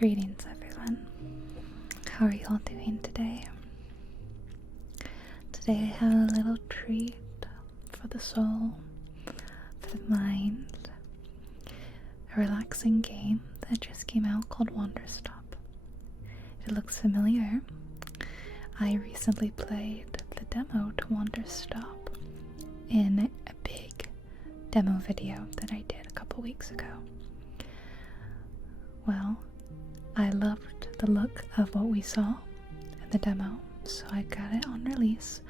Greetings, everyone. How are you all doing today? Today I have a little treat for the soul, for the mind, a relaxing game that just came out called Wanderstop. It looks familiar. I recently played the demo to Wanderstop in a big demo video that I did a couple weeks ago. Well, I loved the look of what we saw in the demo, so I got it on release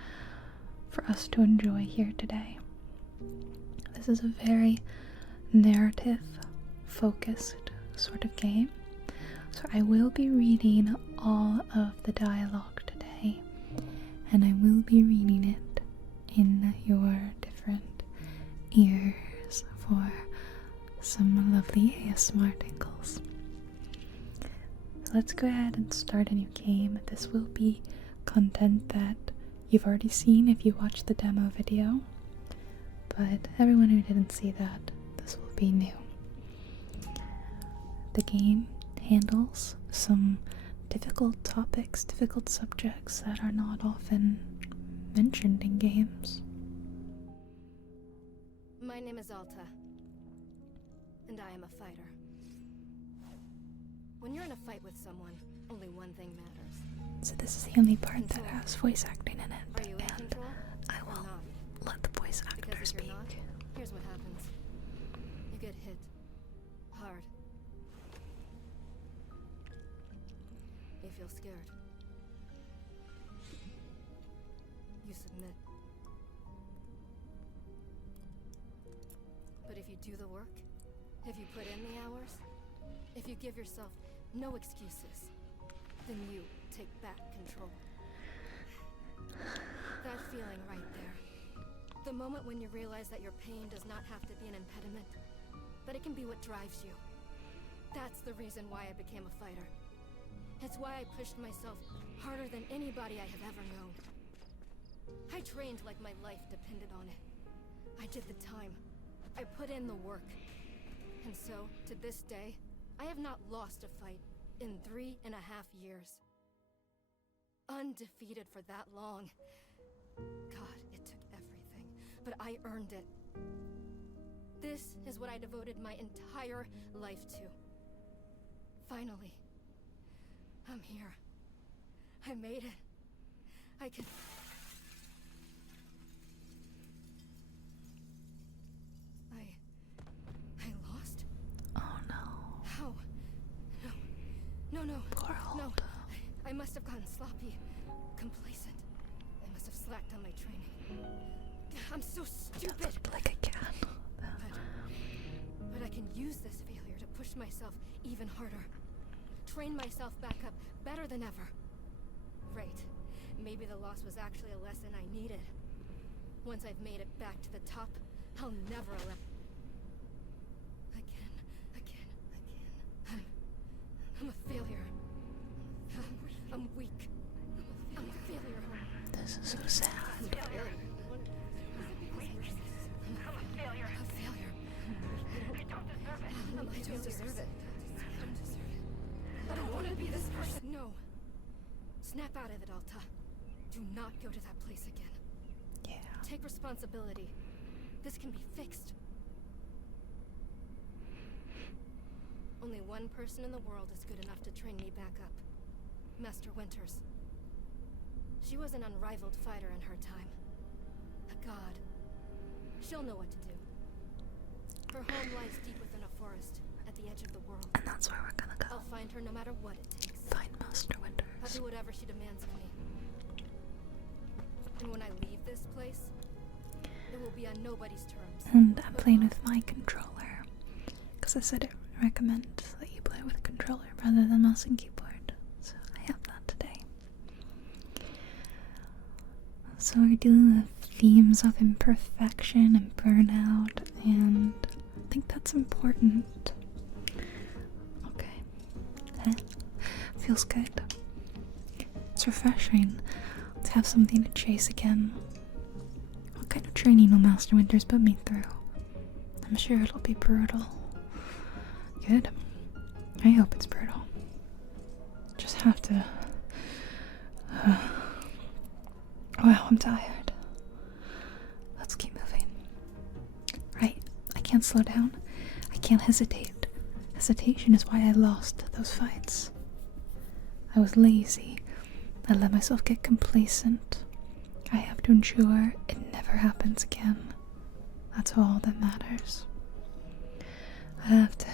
for us to enjoy here today. This is a very narrative focused sort of game, so I will be reading all of the dialogue today, and I will be reading it in your different ears for some lovely ASMR tingles. Let's go ahead and start a new game. This will be content that you've already seen if you watched the demo video, but everyone who didn't see that, this will be new. The game handles some difficult topics, difficult subjects that are not often mentioned in games. My name is Alta, and I am a fighter. When you're in a fight with someone, only one thing matters. So this is the only part that has voice acting in it, Are you in and control? I will let the voice actor Because if speak. you're not, here's what happens. You get hit. Hard. You feel scared. You submit. But if you do the work, if you put in the hours, if you give yourself no excuses, then you take back control. That feeling right there. The moment when you realize that your pain does not have to be an impediment, that it can be what drives you. That's the reason why I became a fighter. It's why I pushed myself harder than anybody I have ever known. I trained like my life depended on it. I did the time. I put in the work. And so, to this day, I have not lost a fight in 3.5 years. Undefeated for that long. God, it took everything, but I earned it. This is what I devoted my entire life to. Finally, I'm here. I made it. I can... I lost? Oh no. How? No. Poor No. Hulda. I must have gotten sloppy. Complacent. I must have slacked on my training. I'm so stupid. That looked like a cat. But I can use this failure to push myself even harder. Train myself back up better than ever. Right. Maybe the loss was actually a lesson I needed. Once I've made it back to the top, I'll never allow... Again. I'm a failure. I'm weak. I'm a failure. This is so sad. I'm a failure. I don't deserve it. I don't want to be this person. No. Snap out of it, Alta. Do not go to that place again. Yeah. Take responsibility. This can be fixed. Only one person in the world is good enough to train me back up. Master Winters. She was an unrivaled fighter in her time. A god. She'll know what to do. Her home lies deep within a forest, at the edge of the world. And that's where we're gonna go. I'll find her no matter what it takes. Find Master I'll Winters. do whatever she demands of me. And when I leave this place, it will be on nobody's terms. And I'm playing with my controller, because I said it recommends that you play with a controller rather than mouse and keyboard. So I have that today. So we're dealing with themes of imperfection and burnout, and I think that's important. Okay. Feels good. It's refreshing to have something to chase again. What kind of training will Master Winters put me through? I'm sure it'll be brutal. Good. I hope it's brutal. have to... Wow, I'm tired. Let's keep moving. Right, I can't slow down. I can't hesitate. Hesitation is why I lost those fights. I was lazy. I let myself get complacent. I have to ensure it never happens again. That's all that matters. I have to...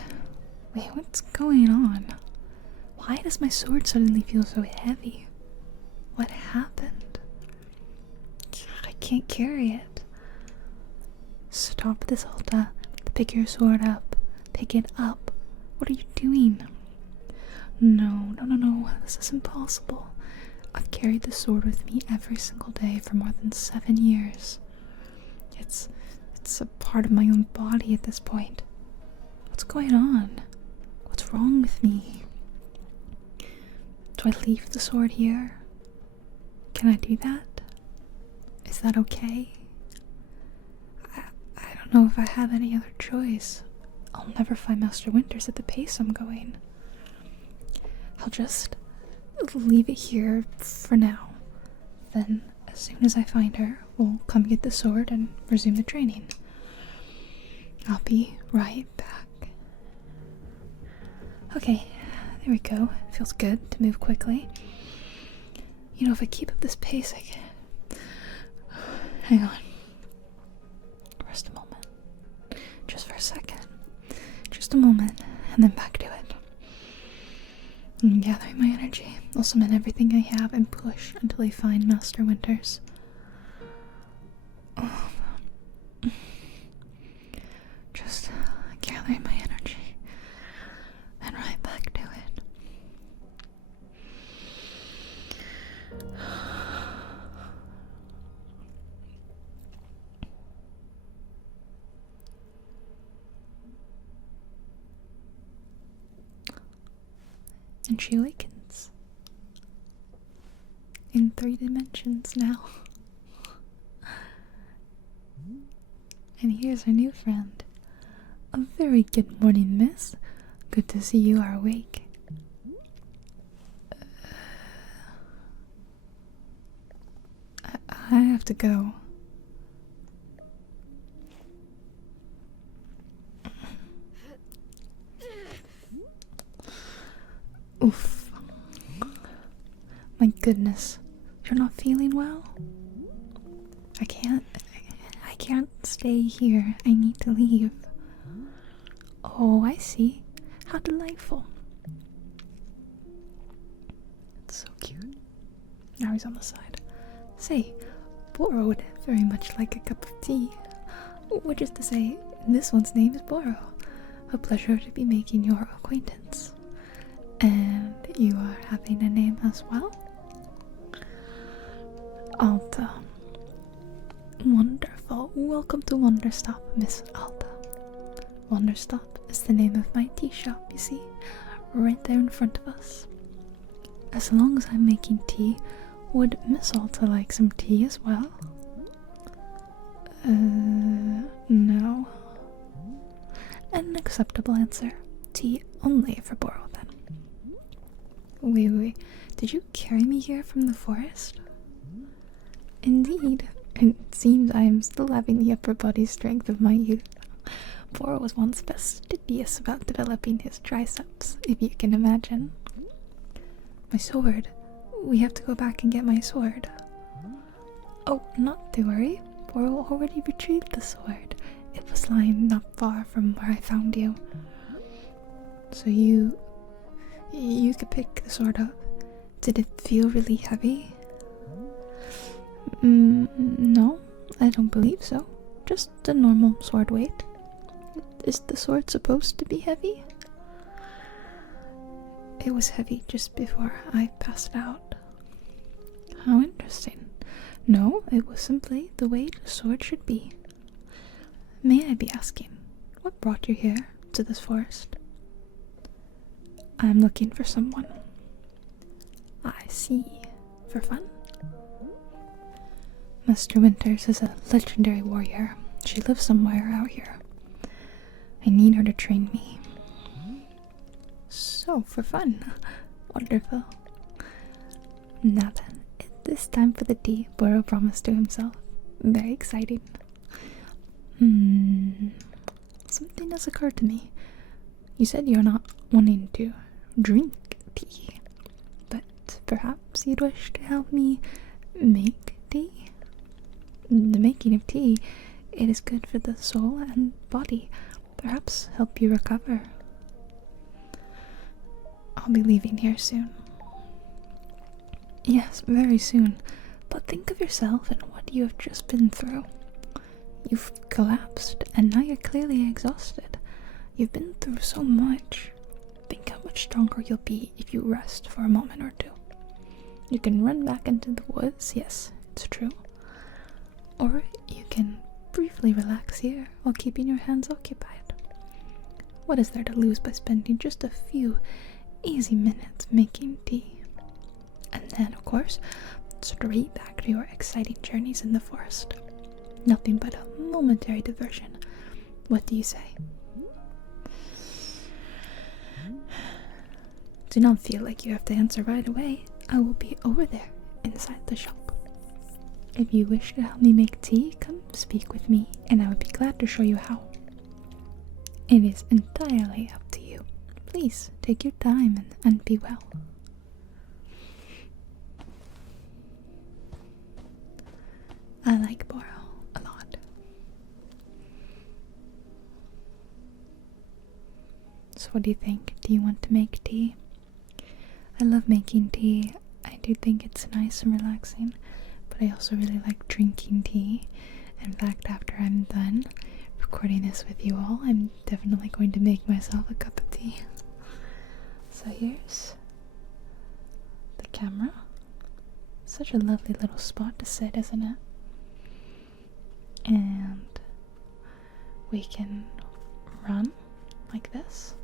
Wait, what's going on? Why does my sword suddenly feel so heavy? What happened? I can't carry it. Stop this, Alta. Pick your sword up. Pick it up. What are you doing? No. This is impossible. I've carried the sword with me every single day for more than 7 years. It's a part of my own body at this point. What's going on? What's wrong with me? Do I leave the sword here? Can I do that? Is that okay? I don't know if I have any other choice. I'll never find Master Winters at the pace I'm going. I'll just leave it here for now. Then, as soon as I find her, we'll come get the sword and resume the training. I'll be right back. Okay, there we go. Feels good to move quickly. You know, if I keep up this pace, I can... Hang on. Rest a moment. Just for a second. Just a moment, and then back to it. I'm gathering my energy. I'll summon everything I have and push until I find Master Winters. Oh. Just gathering my energy. And right back to it. And she awakens. In 3 dimensions now. And here's our new friend. A very good morning, miss. Good to see you are awake. I have to go. Oof. My goodness. You're not feeling well? I can't stay here. I need to leave. Oh, I see. How delightful. It's so cute. Now he's on the side. Say, Boro would very much like a cup of tea. Which is to say, this one's name is Boro. A pleasure to be making your acquaintance. And you are having a name as well? Alta. Wonderful. Welcome to Wanderstop, Miss Alta. Wanderstop is the name of my tea shop, you see, right there in front of us. As long as I'm making tea, would Miss Alta like some tea as well? No. An acceptable answer. Tea only for Boro, then. Wait. Did you carry me here from the forest? Indeed. It seems I am still having the upper body strength of my youth. Boro was once fastidious about developing his triceps, if you can imagine. My sword. We have to go back and get my sword. Oh, not to worry. Boro already retrieved the sword. It was lying not far from where I found you. So you could pick the sword up. Did it feel really heavy? No, I don't believe so. Just the normal sword weight. Is the sword supposed to be heavy? It was heavy just before I passed out. How interesting. No, it was simply the way a sword should be. May I be asking, what brought you here to this forest? I'm looking for someone. I see. For fun? Master Winters is a legendary warrior. She lives somewhere out here. I need her to train me. So, for fun. Wonderful. Now then, it is time for the tea, Boro promised to himself. Very exciting. Something has occurred to me. You said you're not wanting to drink tea, but perhaps you'd wish to help me make tea? The making of tea, it is good for the soul and body. Perhaps help you recover. I'll be leaving here soon. Yes, very soon. But think of yourself and what you have just been through. You've collapsed, and now you're clearly exhausted. You've been through so much. Think how much stronger you'll be if you rest for a moment or two. You can run back into the woods, yes, it's true. Or you can briefly relax here while keeping your hands occupied. What is there to lose by spending just a few easy minutes making tea? And then, of course, straight back to your exciting journeys in the forest. Nothing but a momentary diversion. What do you say? Do not feel like you have to answer right away. I will be over there, inside the shop. If you wish to help me make tea, come speak with me, and I would be glad to show you how. It is entirely up to you. Please, take your time and be well. I like Boro a lot. So what do you think? Do you want to make tea? I love making tea. I do think it's nice and relaxing, but I also really like drinking tea. In fact, after I'm done recording this with you all, I'm definitely going to make myself a cup of tea. So here's the camera. Such a lovely little spot to sit, isn't it? And we can run like this,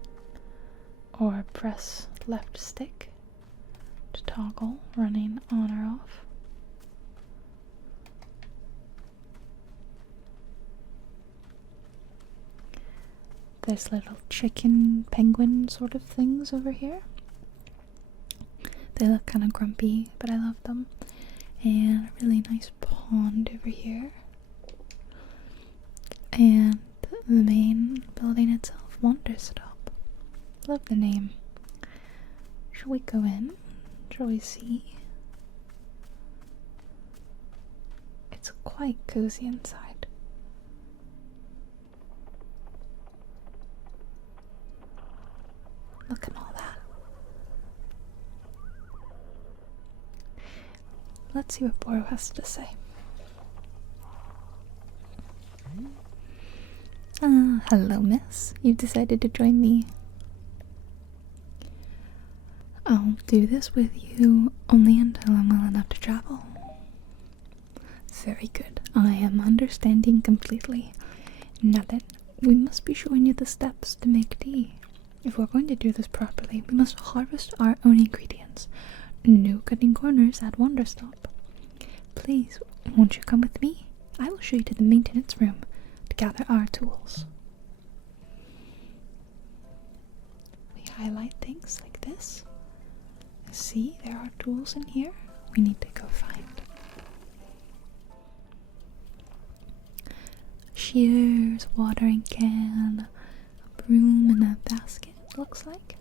or press left stick to toggle running on or off. There's little chicken penguin sort of things over here. They look kind of grumpy, but I love them. And a really nice pond over here. And the main building itself, Wanderstop. Love the name. Shall we go in? Shall we see? It's quite cozy inside. Look at all that. Let's see what Boro has to say. Hello, miss. You've decided to join me. I'll do this with you only until I'm well enough to travel. Very good. I am understanding completely. Now then, we must be showing you the steps to make tea. If we're going to do this properly, we must harvest our own ingredients. No cutting corners at Wanderstop. Please, won't you come with me? I will show you to the maintenance room to gather our tools. We highlight things like this. See, there are tools in here we need to go find. Shears, watering can, a broom, and a basket, looks like.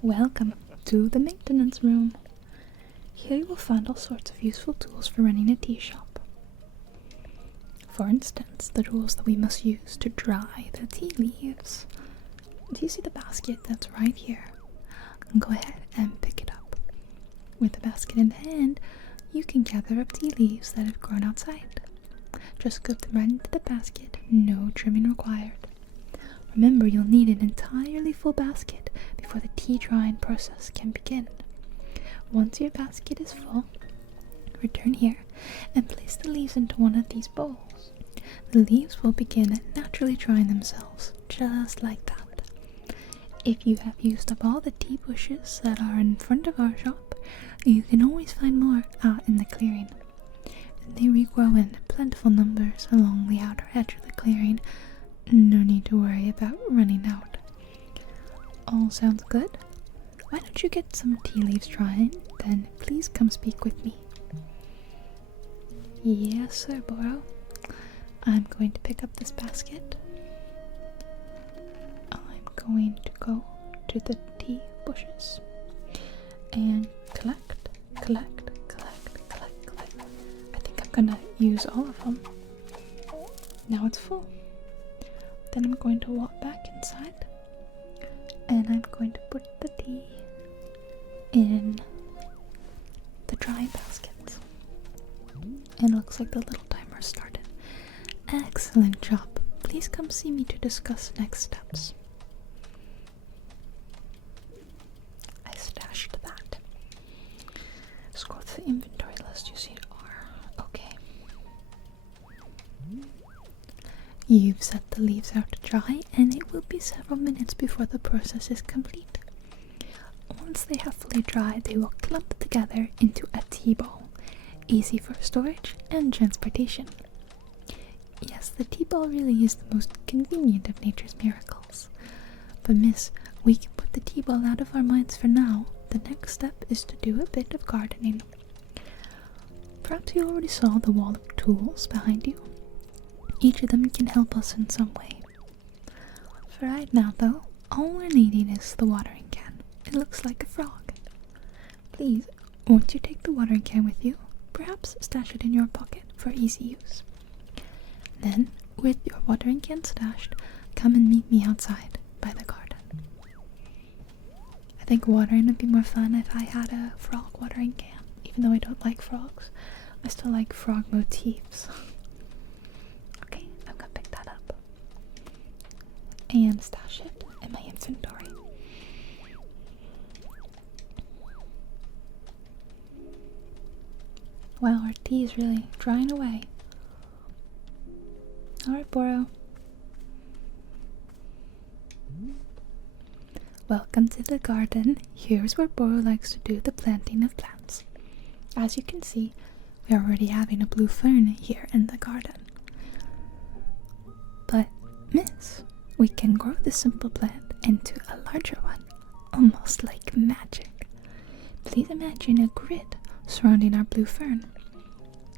Welcome to the maintenance room. Here you will find all sorts of useful tools for running a tea shop. For instance, the tools that we must use to dry the tea leaves. Do you see the basket that's right here? Go ahead and pick it up. With the basket in hand, you can gather up tea leaves that have grown outside. Just scoop them right into the basket, no trimming required. Remember, you'll need an entirely full basket before the tea drying process can begin. Once your basket is full, return here and place the leaves into one of these bowls. The leaves will begin naturally drying themselves, just like that. If you have used up all the tea bushes that are in front of our shop, you can always find more out in the clearing. They regrow in plentiful numbers along the outer edge of the clearing. No need to worry about running out. All sounds good? why don't you get some tea leaves drying? Then please come speak with me. Yes, sir, Boro. I'm going to pick up this basket. I'm going to go to the tea bushes and collect. I think I'm gonna use all of them. Now it's full. Then I'm going to walk back inside and I'm going to put the tea in the drying baskets. And it looks like the little timer started. Excellent job. Please come see me to discuss next steps. I stashed that. Scroll to the inventory list. You see R. Okay. You've set the leaves out to dry, and it will be several minutes before the process is complete. Once they have fully dried, they will clump together into a tea ball, easy for storage and transportation. Yes, the tea ball really is the most convenient of nature's miracles. But miss, we can put the tea ball out of our minds for now. The next step is to do a bit of gardening. Perhaps you already saw the wall of tools behind you. Each of them can help us in some way. For right now, though, all we're needing is the watering can. It looks like a frog. Please, won't you take the watering can with you? Perhaps stash it in your pocket for easy use. Then, with your watering can stashed, come and meet me outside by the garden. I think watering would be more fun if I had a frog watering can. Even though I don't like frogs, I still like frog motifs. Okay, I'm gonna pick that up and stash it in my inventory. Wow, our tea is really drying away. Alright, Boro. Welcome to the garden. Here's where Boro likes to do the planting of plants. As you can see, we are already having a blue fern here in the garden. But, miss, we can grow this simple plant into a larger one, almost like magic. Please imagine a grid surrounding our blue fern.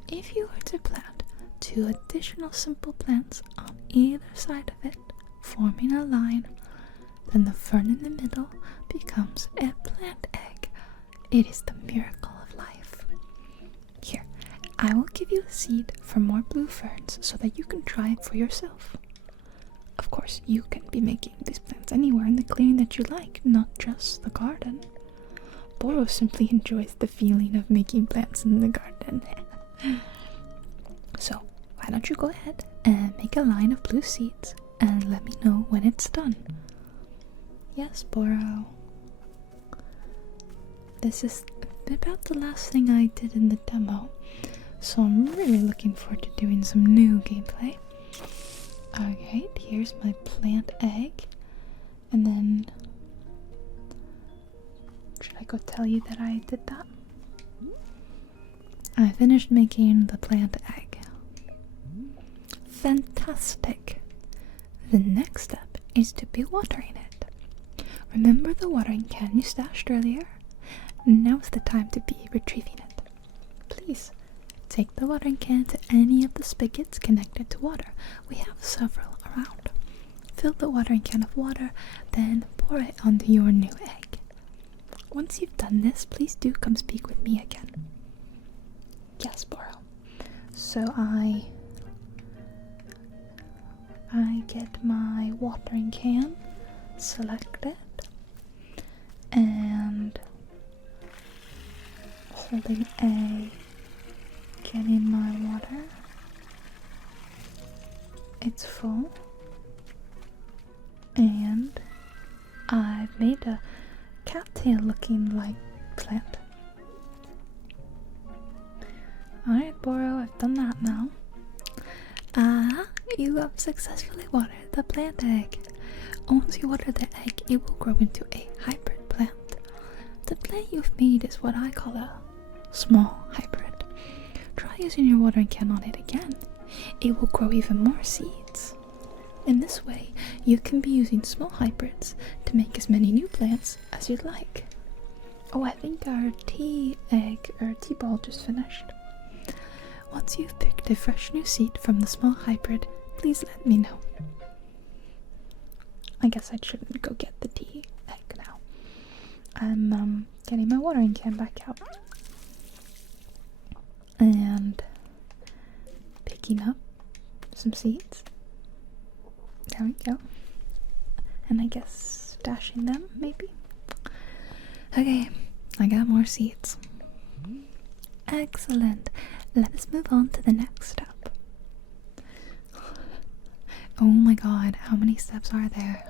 If you were to plant 2 additional simple plants on either side of it, forming a line, then the fern in the middle becomes a plant egg. It is the miracle of life. Here, I will give you a seed for more blue ferns so that you can try it for yourself. Of course, you can be making these plants anywhere in the clearing that you like, not just the garden. Boro simply enjoys the feeling of making plants in the garden. So, why don't you go ahead and make a line of blue seeds and let me know when it's done. Yes, Boro. This is about the last thing I did in the demo, so I'm really looking forward to doing some new gameplay. Alright, here's my plant egg, and then should I go tell you that I did that? I finished making the plant egg. Fantastic! The next step is to be watering it. Remember the watering can you stashed earlier? Now's the time to be retrieving it. Please, take the watering can to any of the spigots connected to water. We have several around. Fill the watering can of water, then pour it onto your new egg. Once you've done this, please do come speak with me again. Yes, Boro. So I get my watering can selected and holding A, getting my water. It's full, and I've made a cattail looking like plant. Alright, Boro, I've done that now. You have successfully watered the plant egg. Once you water the egg, it will grow into a hybrid plant. The plant you've made is what I call a small hybrid. Try using your watering can on it again. It will grow even more seeds. In this way, you can be using small hybrids to make as many new plants as you'd like. Oh, I think our tea egg or tea ball just finished. Once you've picked a fresh new seed from the small hybrid, please let me know. I guess I shouldn't go get the tea egg now. I'm getting my watering can back out. And picking up some seeds. There we go. And I guess stashing them, maybe? Okay, I got more seeds. Excellent. Let us move on to the next step. Oh my god, how many steps are there?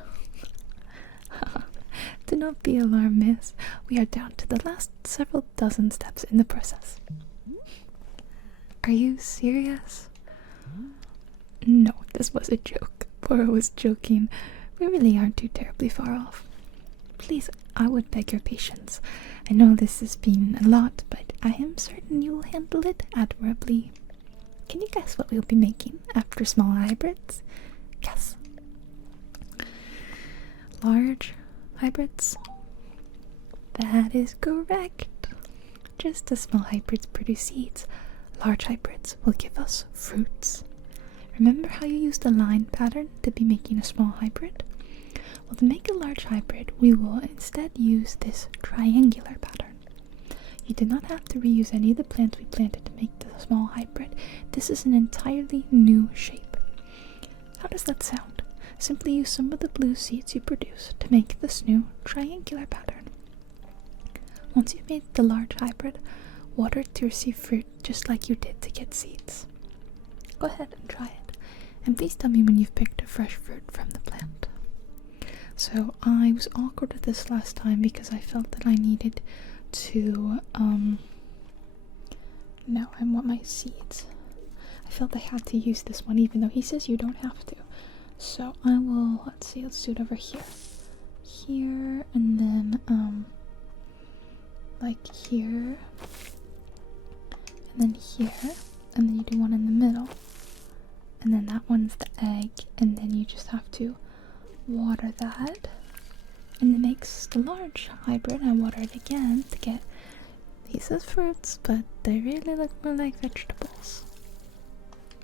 Do not be alarmed, miss. We are down to the last several dozen steps in the process. Are you serious? No, this was a joke. Bora was joking. We really aren't too terribly far off. Please, I would beg your patience. I know this has been a lot, but I am certain you will handle it admirably. Can you guess what we'll be making after small hybrids? Guess. Large hybrids? That is correct. Just as small hybrids produce seeds, large hybrids will give us fruits. Remember how you used a line pattern to be making a small hybrid? Well, to make a large hybrid, we will instead use this triangular pattern. You did not have to reuse any of the plants we planted to make the small hybrid. This is an entirely new shape. How does that sound? Simply use some of the blue seeds you produce to make this new triangular pattern. Once you've made the large hybrid, water it to receive fruit just like you did to get seeds. Go ahead and try it, and please tell me when you've picked a fresh fruit from the plant. So I was awkward at this last time because I felt that I needed to, no, I want my seeds. I felt I had to use this one even though he says you don't have to. So I will, let's do it over here. Here, and then, like here, and then here, and then you do one in the middle. And then that one's the egg, and then you just have to water that. And it makes the large hybrid. I water it again to get these as fruits, but they really look more like vegetables.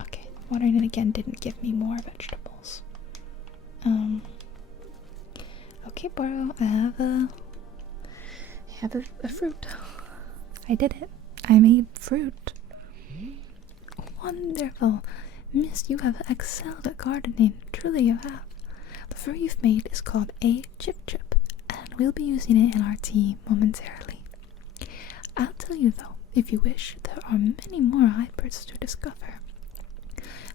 Okay, watering it again didn't give me more vegetables. Okay, Boro, I have a fruit. I did it. I made fruit. Wonderful. Miss, you have excelled at gardening. Truly you have. The fruit you've made is called a chip chip, and we'll be using it in our tea momentarily. I'll tell you though, if you wish, there are many more hybrids to discover.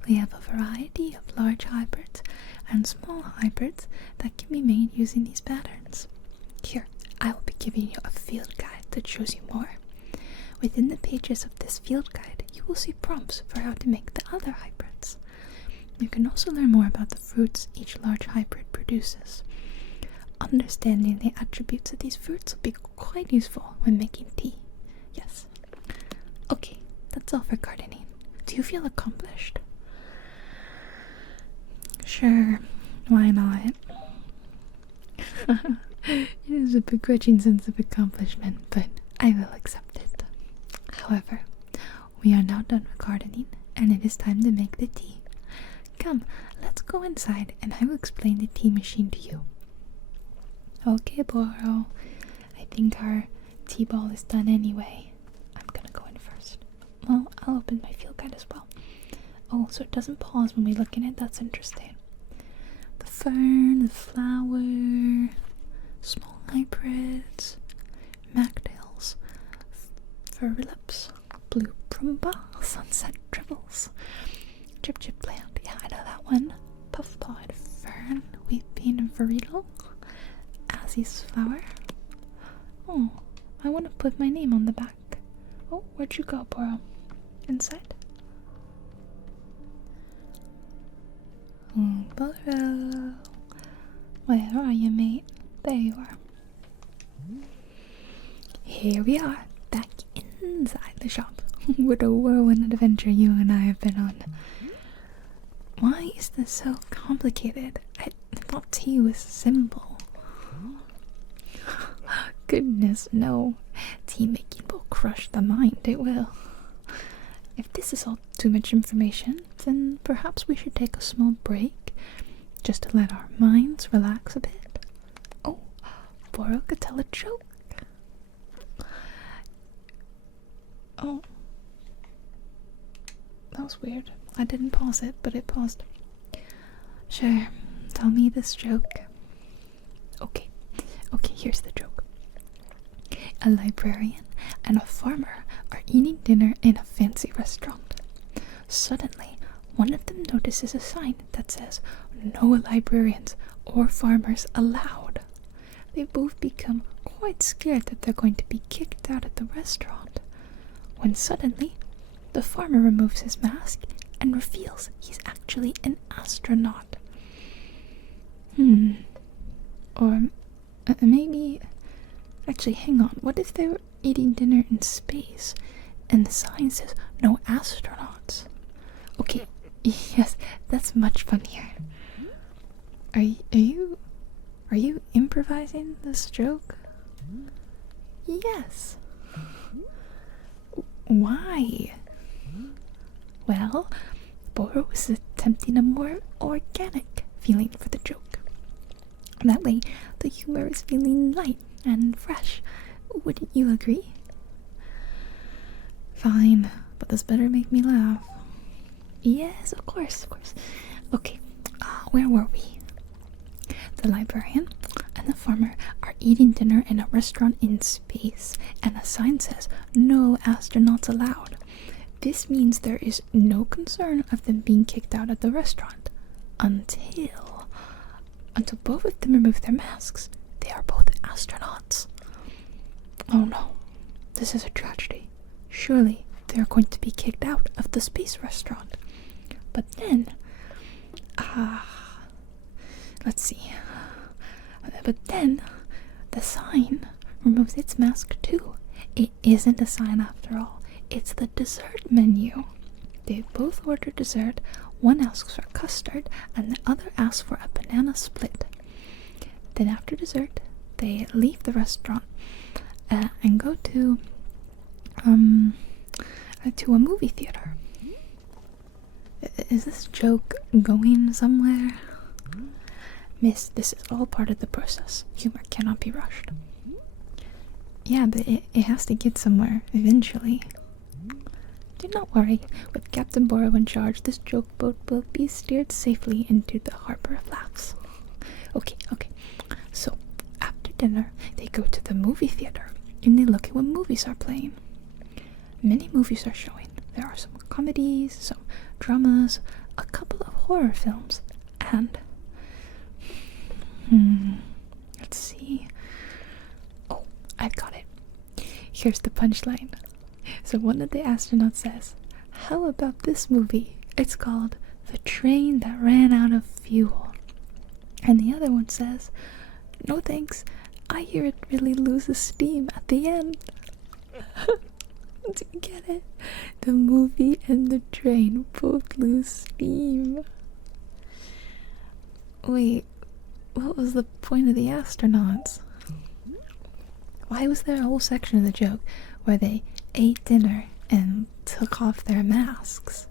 We have a variety of large hybrids and small hybrids that can be made using these patterns. Here, I will be giving you a field guide that shows you more. Within the pages of this field guide, you will see prompts for how to make the other hybrids. You can also learn more about the fruits each large hybrid produces. Understanding the attributes of these fruits will be quite useful when making tea. Yes. Okay, that's all for gardening. Do you feel accomplished? Sure, why not? It is a begrudging sense of accomplishment, but I will accept it. However, we are now done with gardening, and it is time to make the tea. Come, let's go inside, and I will explain the tea machine to you. Okay, Boro. I think our tea ball is done anyway. I'm gonna go in first. Well, I'll open my field guide as well. Oh, so it doesn't pause when we look in it? That's interesting. The fern, the flower, small hybrids, magtails, furry lips, blue brumba, sunset dribbles, chip chip plant, yeah, I know that one, puff pod, fern, weeping vireo, Assie's flower. Oh, I want to put my name on the back. Oh, where'd you go, Boro? Inside? Boro, where are you, mate? There you are. Here we are, back inside the shop. What a whirlwind adventure you and I have been on. Why is this so complicated? I thought tea was simple. goodness, no. Tea making will crush the mind, it will. If this is all too much information, then perhaps we should take a small break, just to let our minds relax a bit. Oh, Boro could tell a joke. Oh. That was weird. I didn't pause it, but it paused. Sure, tell me this joke. Okay, here's the joke. A librarian and a farmer are eating dinner in a fancy restaurant. Suddenly, one of them notices a sign that says, "No librarians or farmers allowed." They both become quite scared that they're going to be kicked out of the restaurant, when suddenly, the farmer removes his mask and reveals he's actually an astronaut. Or maybe... Actually, hang on. What if they were eating dinner in space and the sign says no astronauts? Okay, yes, that's much funnier. Are you improvising this joke? Yes. Why? Well, Boro was attempting a more organic feeling for the joke. That way, the humor is feeling light and fresh. Wouldn't you agree? Fine, but this better make me laugh. Yes, of course. Okay, where were we? The librarian and the farmer are eating dinner in a restaurant in space, and a sign says, "No astronauts allowed." This means there is no concern of them being kicked out of the restaurant until both of them remove their masks. They are both astronauts. Oh no, this is a tragedy. Surely they are going to be kicked out of the space restaurant. But then, let's see. But then, the sign removes its mask too. It isn't a sign after all. It's the dessert menu. They both order dessert. One asks for custard, and the other asks for a banana split. Then after dessert, they leave the restaurant and go to a movie theater. Is this joke going somewhere? Miss, this is all part of the process. Humor cannot be rushed. Yeah, but it has to get somewhere eventually. Do not worry. With Captain Boro in charge, this joke boat will be steered safely into the harbor of laughs. Okay. So, after dinner, they go to the movie theater and they look at what movies are playing. Many movies are showing. There are some comedies, some dramas, a couple of horror films, and... let's see. Oh, I've got it. Here's the punchline. So one of the astronauts says, "How about this movie? It's called The Train That Ran Out of Fuel." And the other one says, "No thanks, I hear it really loses steam at the end." Do you get it? The movie and the train both lose steam. Wait, what was the point of the astronauts? Why was there a whole section of the joke where they ate dinner and took off their masks?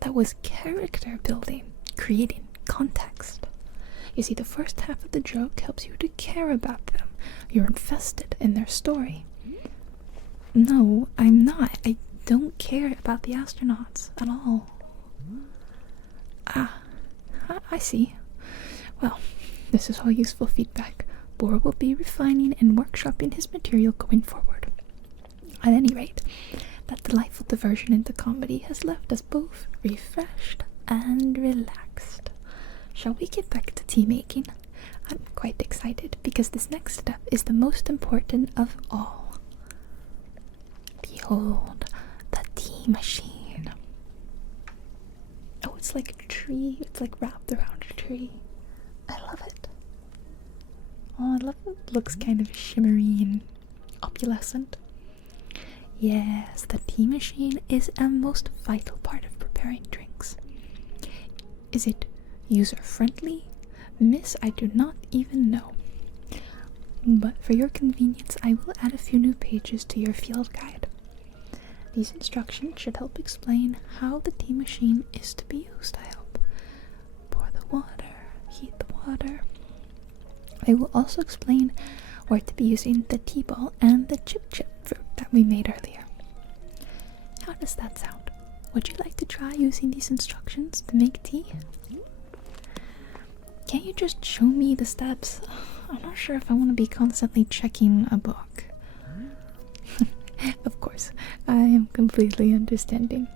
That was character building, creating context. You see, the first half of the joke helps you to care about them. You're invested in their story. No, I'm not. I don't care about the astronauts at all. I see. Well, this is all useful feedback. Boro will be refining and workshopping his material going forward. At any rate, that delightful diversion into comedy has left us both refreshed and relaxed. Shall we get back to tea making? I'm quite excited because this next step is the most important of all. Behold, the tea machine. Oh, it's like a tree. It's like wrapped around a tree. I love it. Oh, I love it. It looks kind of shimmery and opulescent. Yes, the tea machine is a most vital part of preparing drinks. Is it user-friendly? Miss, I do not even know. but for your convenience, I will add a few new pages to your field guide. These instructions should help explain how the tea machine is to be used, I hope. Pour the water, heat the water. I will also explain where to be using the tea ball and the chip fruit that we made earlier. How does that sound? Would you like to try using these instructions to make tea? Can't you just show me the steps? I'm not sure if I want to be constantly checking a book. Of course, I am completely understanding.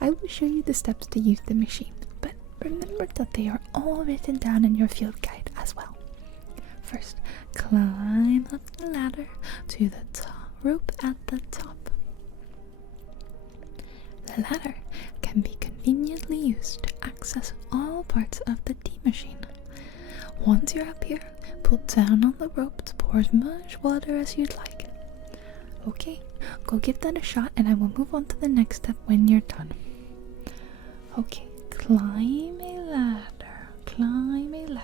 I will show you the steps to use the machine, but remember that they are all written down in your field guide as well. First, climb up the ladder to the top rope at the top. The ladder can be conveniently used to access all parts of the tea machine. Once you're up here, pull down on the rope to pour as much water as you'd like. Okay, go give that a shot and I will move on to the next step when you're done. Okay, climb a ladder, climb a ladder.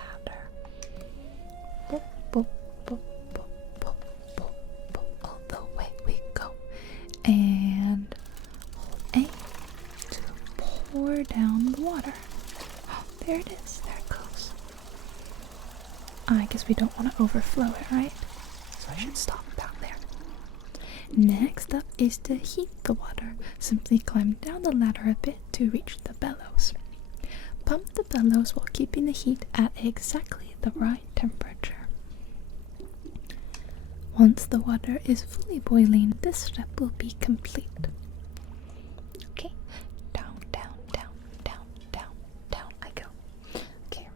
Boop, boop, boop, boop, boop, boop, boop. All the way we go. And hold A to pour down the water. Oh, there it is, there it goes. I guess we don't want to overflow it, right? So I should stop down there. Next up is to heat the water. Simply climb down the ladder a bit to reach the bellows. Pump the bellows while keeping the heat at exactly the right temperature. Once the water is fully boiling, this step will be complete. Okay, down, down, down, down, down, down I go. Okay.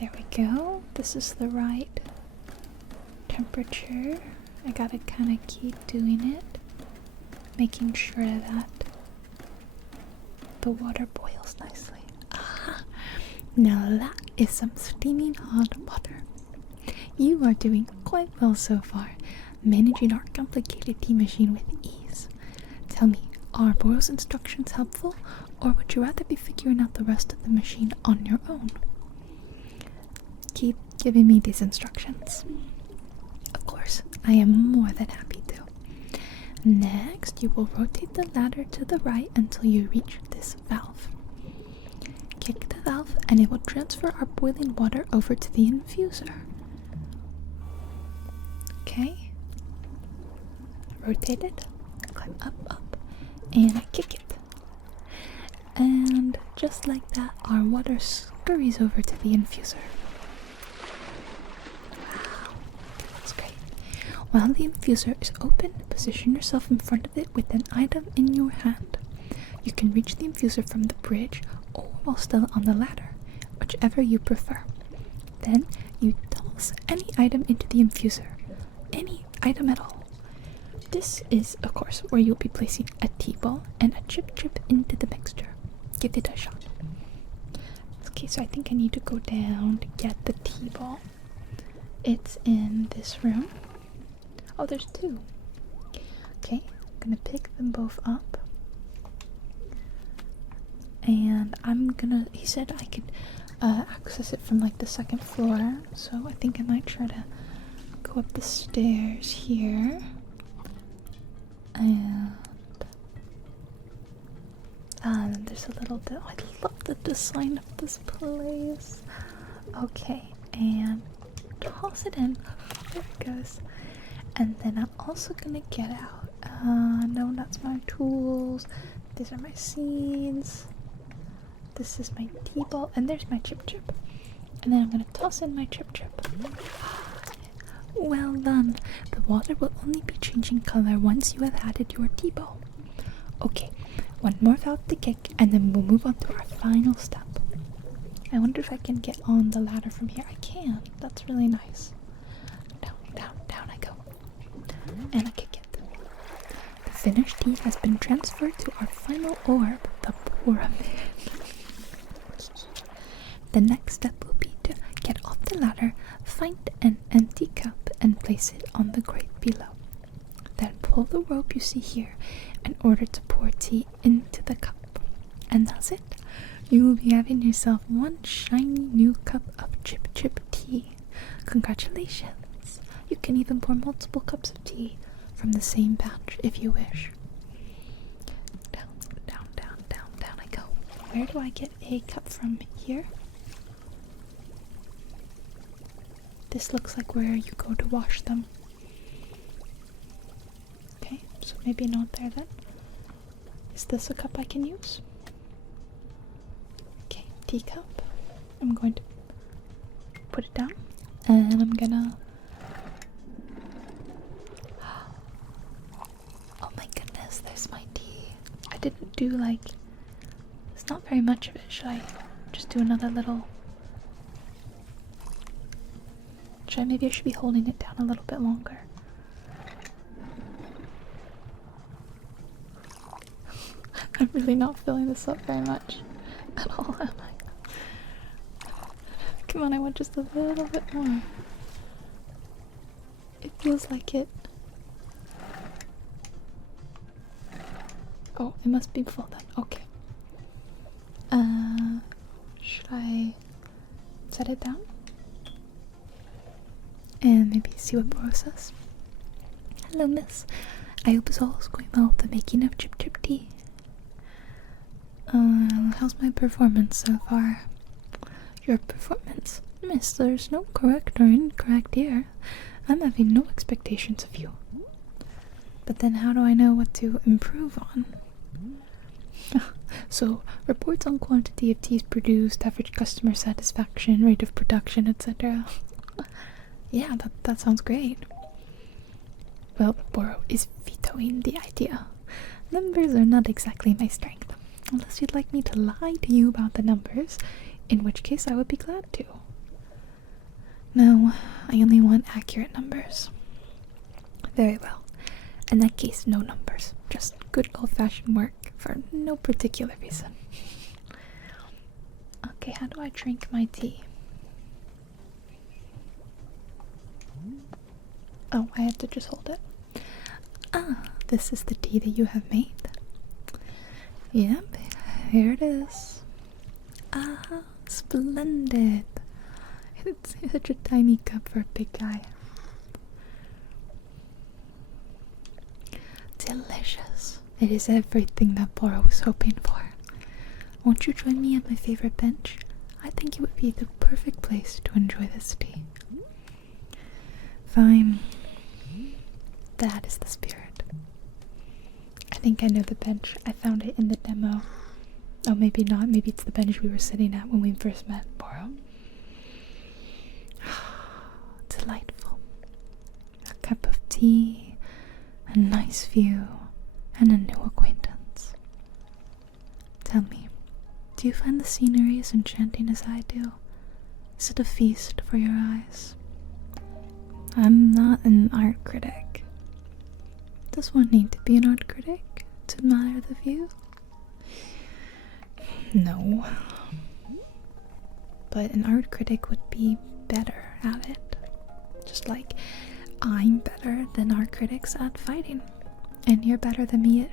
There we go. This is the right temperature. I gotta kind of keep doing it, making sure that the water boils nicely. Aha! Now that is some steaming hot water. You are doing quite well so far, managing our complicated tea machine with ease. Tell me, are Boro's instructions helpful, or would you rather be figuring out the rest of the machine on your own? Keep giving me these instructions. Of course, I am more than happy to. Next, you will rotate the ladder to the right until you reach this valve. Kick the valve and it will transfer our boiling water over to the infuser. Okay. Rotate it, climb up, up, and I kick it. And just like that, our water scurries over to the infuser. While the infuser is open, position yourself in front of it with an item in your hand. You can reach the infuser from the bridge or while still on the ladder, whichever you prefer. Then you toss any item into the infuser. Any item at all. This is, of course, where you'll be placing a tea ball and a chip into the mixture. Give it a shot. Okay, so I think I need to go down to get the tea ball. It's in this room. Oh, there's two. Okay, I'm gonna pick them both up. And he said I could access it from like the second floor. So I think I might try to go up the stairs here. And then there's a little bit. Oh, I love the design of this place. Okay, and toss it in. There it goes. And then I'm also gonna get out. No, that's my tools. These are my seeds. This is my tea ball. And there's my chip. And then I'm gonna toss in my chip. Well done. The water will only be changing color once you have added your tea ball. Okay, one more valve to kick, and then we'll move on to our final step. I wonder if I can get on the ladder from here. I can. That's really nice. Down I go. And I kick it. The finished tea has been transferred to our final orb, the pyramid. The next step will be to get off the ladder, find an empty cup, and place it on the grate below. Then pull the rope you see here in order to pour tea into the cup. And that's it. You will be having yourself one shiny new cup of chip tea. Congratulations! You can even pour multiple cups of tea from the same batch if you wish. Down, down, down, down, down I go. Where do I get a cup from? Here? This looks like where you go to wash them. Okay, so maybe not there then. Is this a cup I can use? Okay, teacup. I'm going to put it down and I'm gonna. Oh my goodness, there's my tea. I didn't do like. It's not very much of it. Should I just do another little. Maybe I should be holding it down a little bit longer. I'm really not filling this up very much at all, am I? Come on, I want just a little bit more. It feels like it. Oh, it must be full then. Okay. Should I set it down? And maybe see what Boro says. Hello, miss. I hope it's all going well with the making of chip chip tea. How's my performance so far? Your performance? Miss, there's no correct or incorrect here. I'm having no expectations of you. But then how do I know what to improve on? So, reports on quantity of teas produced, average customer satisfaction, rate of production, etc. Yeah, that sounds great. Well, Boro is vetoing the idea. Numbers are not exactly my strength. Unless you'd like me to lie to you about the numbers, in which case I would be glad to. No, I only want accurate numbers. Very well. In that case, no numbers. Just good old-fashioned work for no particular reason. Okay, how do I drink my tea? Oh, I have to just hold it. Ah, this is the tea that you have made. Yep, here it is. Ah, splendid. It's such a tiny cup for a big guy. Delicious. It is everything that Boro was hoping for. Won't you join me at my favorite bench? I think it would be the perfect place to enjoy this tea. Fine. That is the spirit. I think I know the bench. I found it in the demo. Oh, maybe not. Maybe it's the bench we were sitting at when we first met, Boro. Delightful. A cup of tea, a nice view, and a new acquaintance. Tell me, do you find the scenery as enchanting as I do? Is it a feast for your eyes? I'm not an art critic. Does one need to be an art critic to admire the view? No. But an art critic would be better at it. Just like I'm better than art critics at fighting. And you're better than me at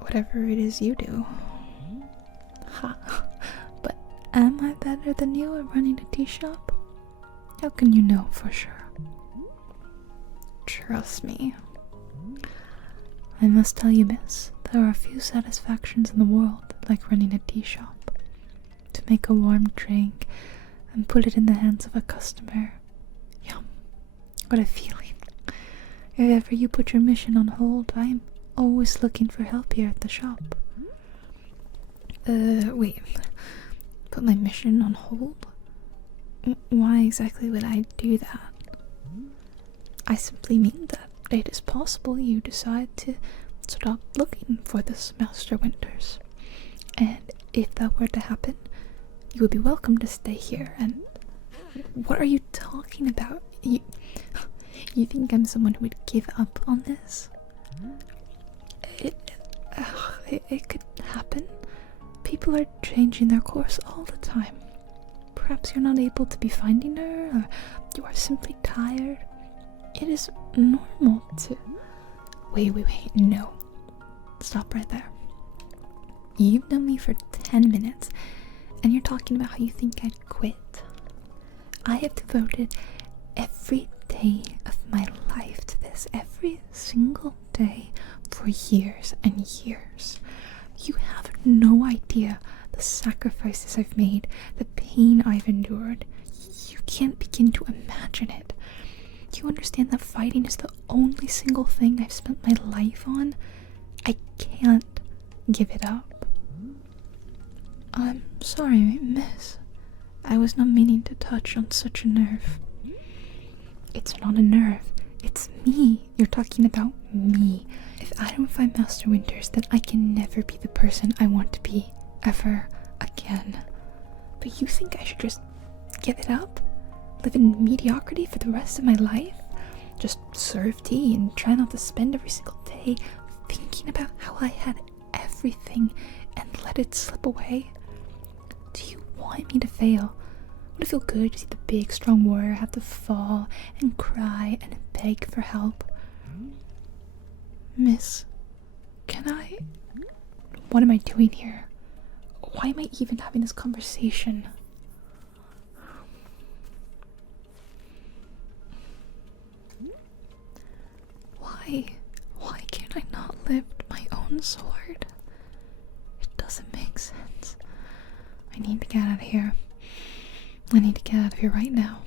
whatever it is you do. Ha. But am I better than you at running a tea shop? How can you know for sure? Trust me. I must tell you, miss, there are few satisfactions in the world like running a tea shop. To make a warm drink and put it in the hands of a customer. Yum. What a feeling. If ever you put your mission on hold, I am always looking for help here at the shop. Wait. Put my mission on hold? Why exactly would I do that? I simply mean that it is possible you decide to stop looking for this Master Winters. And if that were to happen, you would be welcome to stay here. And what are you talking about? You think I'm someone who would give up on this? It could happen. People are changing their course all the time. Perhaps you're not able to be finding her, or you are simply tired. It is normal to... Wait, no. Stop right there. You've known me for 10 minutes, and you're talking about how you think I'd quit. I have devoted every day of my life to this, every single day, for years and years. You have no idea the sacrifices I've made, the pain I've endured. You can't begin to imagine it. Do you understand that fighting is the only single thing I've spent my life on? I can't give it up. I'm sorry, miss. I was not meaning to touch on such a nerve. It's not a nerve. It's me. You're talking about me. If I don't find Master Winters, then I can never be the person I want to be, ever again. But you think I should just give it up? Live in mediocrity for the rest of my life? Just serve tea and try not to spend every single day thinking about how I had everything and let it slip away? Do you want me to fail? Would it feel good to see the big, strong warrior have to fall and cry and beg for help? Miss, can I? What am I doing here? Why am I even having this conversation? Why can't I not lift my own sword? It doesn't make sense. I need to get out of here. I need to get out of here right now.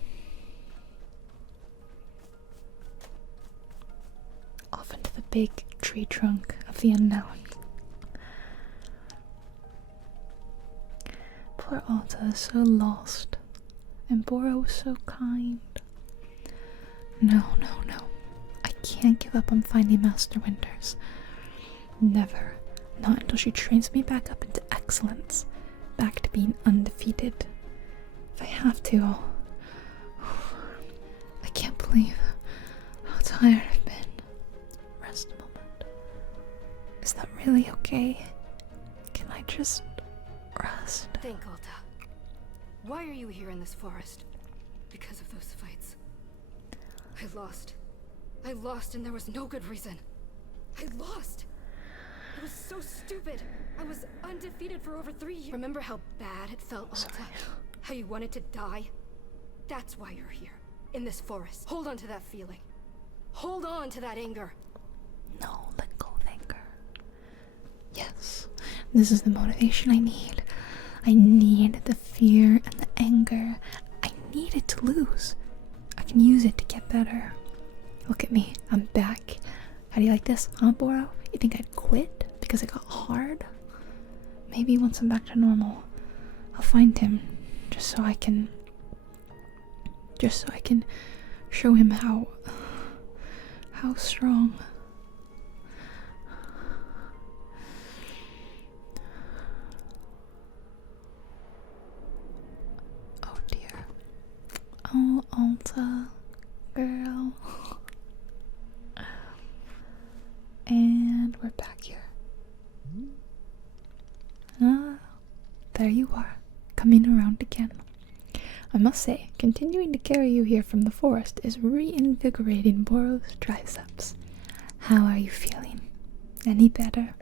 Off into the big tree trunk of the unknown. Poor Alta is so lost, and Bora was so kind. No. I can't give up on finding Master Winters. Never. Not until she trains me back up into excellence. Back to being undefeated. If I have to, I can't believe how tired I've been. Rest a moment. Is that really okay? Can I just rest? Think, Alta. Why are you here in this forest? Because of those fights. I lost and there was no good reason. I lost! It was so stupid. I was undefeated for over 3 years. Remember how bad it felt, Alta? Sorry. How you wanted to die? That's why you're here, in this forest. Hold on to that feeling. Hold on to that anger. No, let go of anger. Yes, this is the motivation I need. I need the fear and the anger. I need it to lose. I can use it to get better. Look at me, I'm back. How do you like this, huh, Boro? You think I'd quit because it got hard? Maybe once I'm back to normal, I'll find him just so I can show him how strong. Oh dear. Oh, Alta, girl. And we're back here. There you are, coming around again. I must say, continuing to carry you here from the forest is reinvigorating Boro's triceps. How are you feeling? Any better?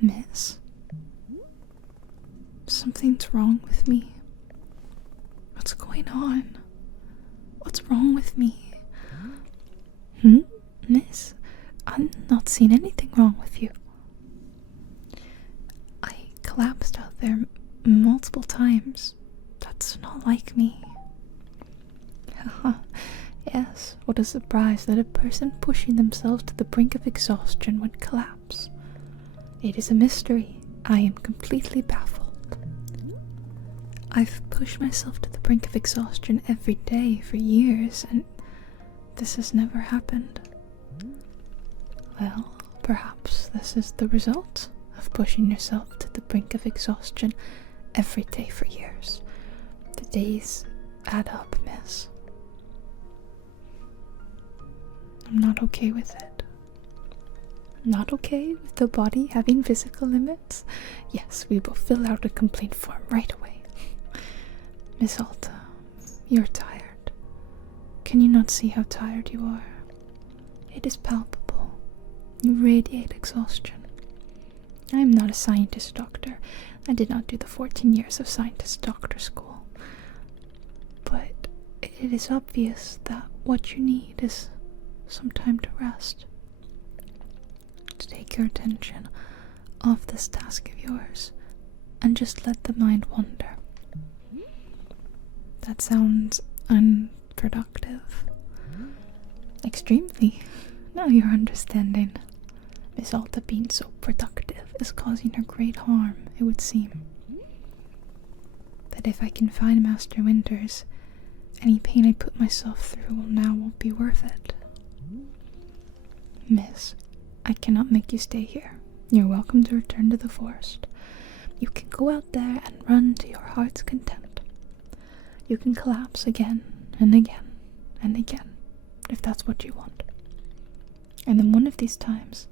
Miss? Something's wrong with me. What's going on? What's wrong with me? Miss? I'm not seeing anything wrong with you. I collapsed out there multiple times. That's not like me. Yes, what a surprise that a person pushing themselves to the brink of exhaustion would collapse. It is a mystery. I am completely baffled. I've pushed myself to the brink of exhaustion every day for years, and this has never happened. Well, perhaps this is the result of pushing yourself to the brink of exhaustion every day for years. The days add up, miss. I'm not okay with it. Not okay with the body having physical limits? Yes, we will fill out a complaint form right away. Miss Alta, you're tired. Can you not see how tired you are? It is palpable. You radiate exhaustion. I am not a scientist doctor. I did not do the 14 years of scientist doctor school. But it is obvious that what you need is some time to rest. To take your attention off this task of yours and just let the mind wander. That sounds unproductive. Extremely. Now you're understanding. Miss Alta being so productive is causing her great harm, it would seem. That if I can find Master Winters, any pain I put myself through now won't be worth it. Miss, I cannot make you stay here. You're welcome to return to the forest. You can go out there and run to your heart's content. You can collapse again and again and again, if that's what you want. And then one of these times,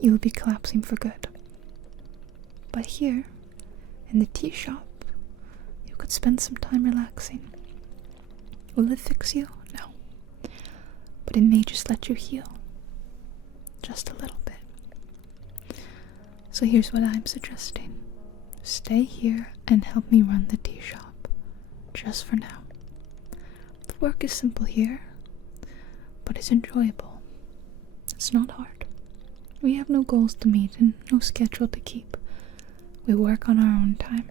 you will be collapsing for good. But here, in the tea shop, you could spend some time relaxing. Will it fix you? No. But it may just let you heal. Just a little bit. So here's what I'm suggesting. Stay here and help me run the tea shop. Just for now. The work is simple here, but it's enjoyable. It's not hard. We have no goals to meet and no schedule to keep. We work on our own time.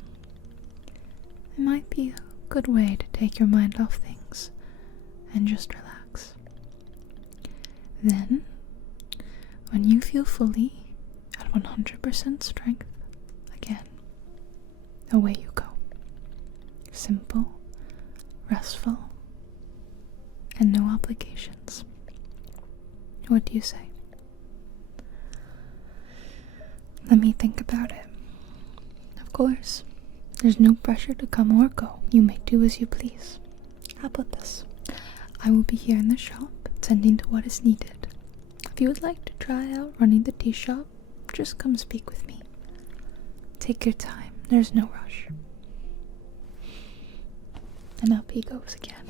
It might be a good way to take your mind off things and just relax. Then, when you feel fully at 100% strength, again, away you go. Simple, restful, and no obligations. What do you say? Let me think about it. Of course, there's no pressure to come or go. You may do as you please. How about this? I will be here in the shop, tending to what is needed. If you would like to try out running the tea shop, just come speak with me. Take your time. There's no rush. And up he goes again.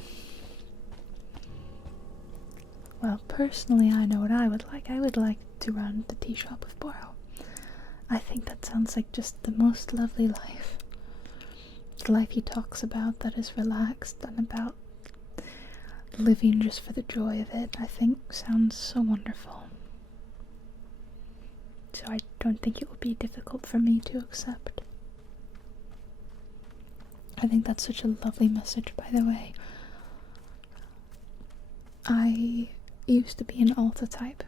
Well, personally, I know what I would like. I would like to run the tea shop with Boro. I think that sounds like just the most lovely life. The life he talks about that is relaxed and about living just for the joy of it, I think sounds so wonderful. So I don't think it would be difficult for me to accept. I think that's such a lovely message, by the way. I used to be an Alta type,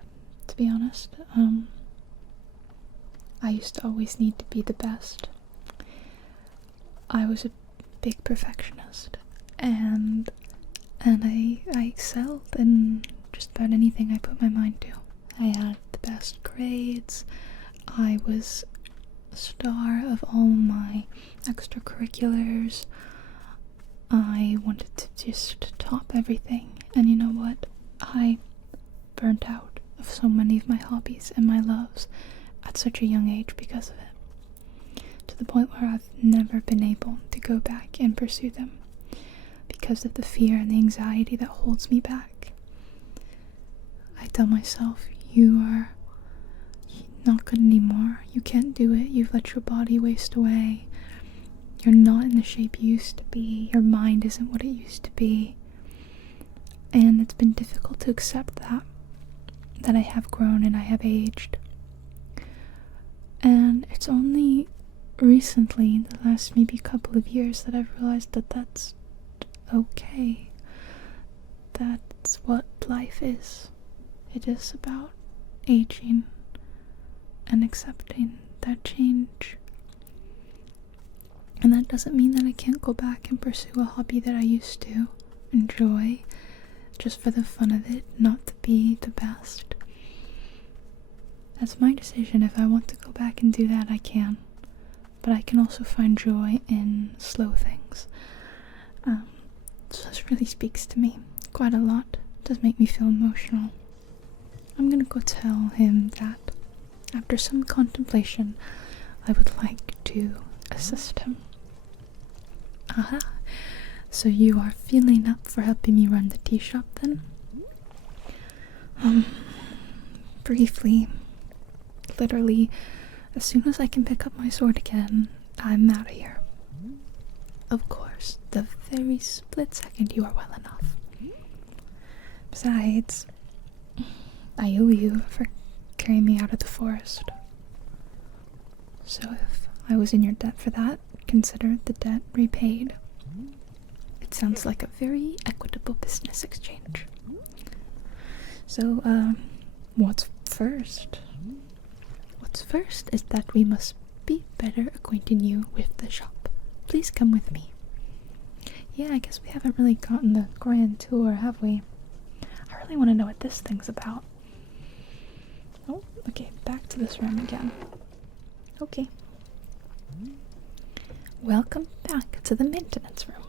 to be honest. I used to always need to be the best. I was a big perfectionist, and I excelled in just about anything I put my mind to. I had the best grades. I was a star of all my extracurriculars. I wanted to just top everything, and you know what? I burnt out of so many of my hobbies and my loves at such a young age because of it, to the point where I've never been able to go back and pursue them because of the fear and the anxiety that holds me back. I tell myself, you are not good anymore, you can't do it, you've let your body waste away, you're not in the shape you used to be, your mind isn't what it used to be. And it's been difficult to accept that I have grown and I have aged. And it's only recently, in the last maybe couple of years, that I've realized that that's okay. That's what life is. It is about aging and accepting that change. And that doesn't mean that I can't go back and pursue a hobby that I used to enjoy, just for the fun of it, not to be the best. That's my decision. If I want to go back and do that, I can. But I can also find joy in slow things. So this really speaks to me quite a lot. It does make me feel emotional. I'm gonna go tell him that after some contemplation, I would like to assist him. Aha! So you are feeling up for helping me run the tea shop then? Briefly, literally As soon as I can pick up my sword again, I'm out of here. Of course, the very split second you are well enough. Besides, I owe you for carrying me out of the forest. So if I was in your debt for that, consider the debt repaid. It sounds like a very equitable business exchange. So, what's first? What's first is that we must be better acquainting you with the shop. Please come with me. Yeah, I guess we haven't really gotten the grand tour, have we? I really want to know what this thing's about. Oh, okay, back to this room again. Okay. Welcome back to the maintenance room.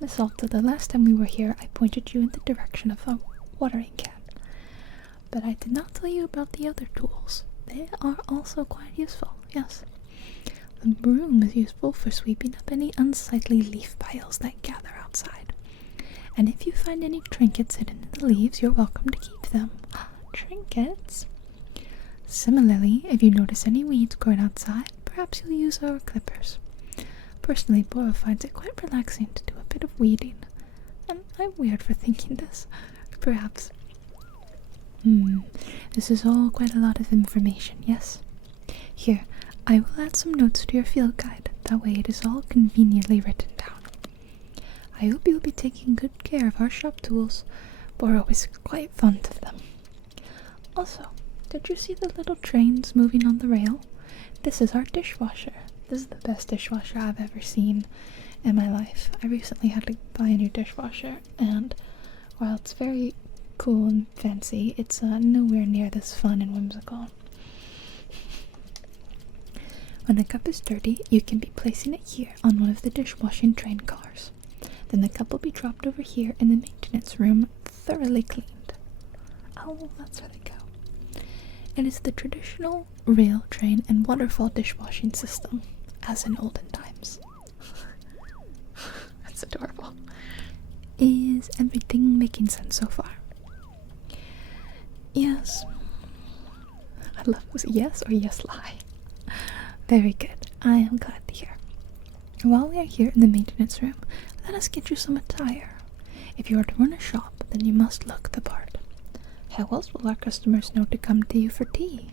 Miss Alta, the last time we were here, I pointed you in the direction of a watering can. But I did not tell you about the other tools. They are also quite useful, yes. The broom is useful for sweeping up any unsightly leaf piles that gather outside. And if you find any trinkets hidden in the leaves, you're welcome to keep them. Trinkets? Similarly, if you notice any weeds growing outside, perhaps you'll use our clippers. Personally, Bora finds it quite relaxing to do a bit of weeding. And I'm weird for thinking this. Perhaps. This is all quite a lot of information, yes? Here, I will add some notes to your field guide. That way it is all conveniently written down. I hope you will be taking good care of our shop tools. Bora is quite fond of them. Also, did you see the little trains moving on the rail? This is our dishwasher. This is the best dishwasher I've ever seen in my life. I recently had to buy a new dishwasher, and while it's very cool and fancy, it's nowhere near this fun and whimsical. When the cup is dirty, you can be placing it here on one of the dishwashing train cars. Then the cup will be dropped over here in the maintenance room, thoroughly cleaned. Oh, that's where they go. It is the traditional rail, train, and waterfall dishwashing system, as in olden times. That's adorable. Is everything making sense so far? Yes. I love this. Yes or yes lie. Very good. I am glad to hear. While we are here in the maintenance room, let us get you some attire. If you are to run a shop, then you must look the part. How else will our customers know to come to you for tea?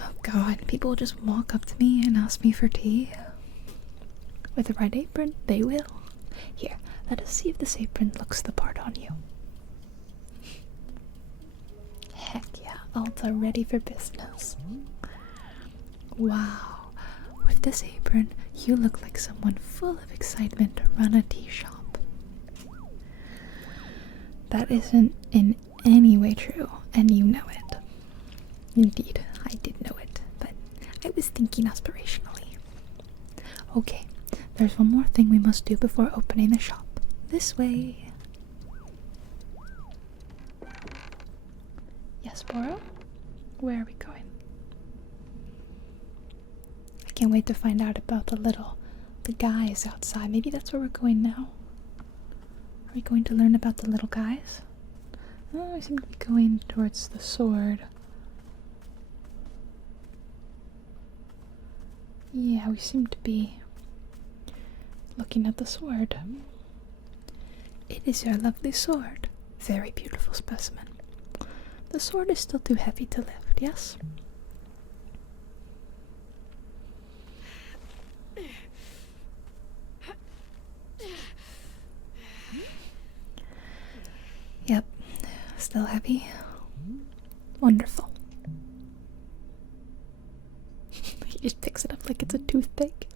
Oh God, people will just walk up to me and ask me for tea. With the right apron, they will. Here, let us see if this apron looks the part on you. Heck yeah, Alta ready for business. Wow, with this apron, you look like someone full of excitement to run a tea shop. That isn't in any way true, and you know it. Indeed, I did know it, but I was thinking aspirationally. Okay, there's one more thing we must do before opening the shop. This way. Yes, Bora? Where are we going? I can't wait to find out about the guys outside. Maybe that's where we're going now. Are we going to learn about the little guys? Oh, we seem to be going towards the sword. Yeah, we seem to be looking at the sword. It is your lovely sword. Very beautiful specimen. The sword is still too heavy to lift, yes? Yep, still heavy. Wonderful. He just picks it up like it's a toothpick.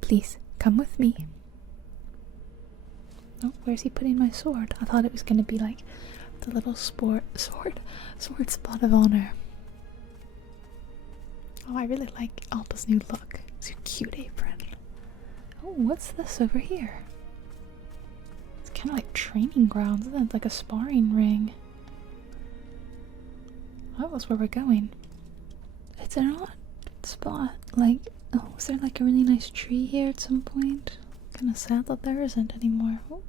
Please, come with me. Oh, where's he putting my sword? I thought it was gonna be like the little sword spot of honor. Oh, I really like Alta's new look. It's a cute apron. Oh, what's this over here? It's kind of like training grounds, isn't it? It's like a sparring ring. Oh, that's where we're going. It's an odd spot. Like, oh, is there like a really nice tree here at some point? Kind of sad that there isn't anymore. Oh.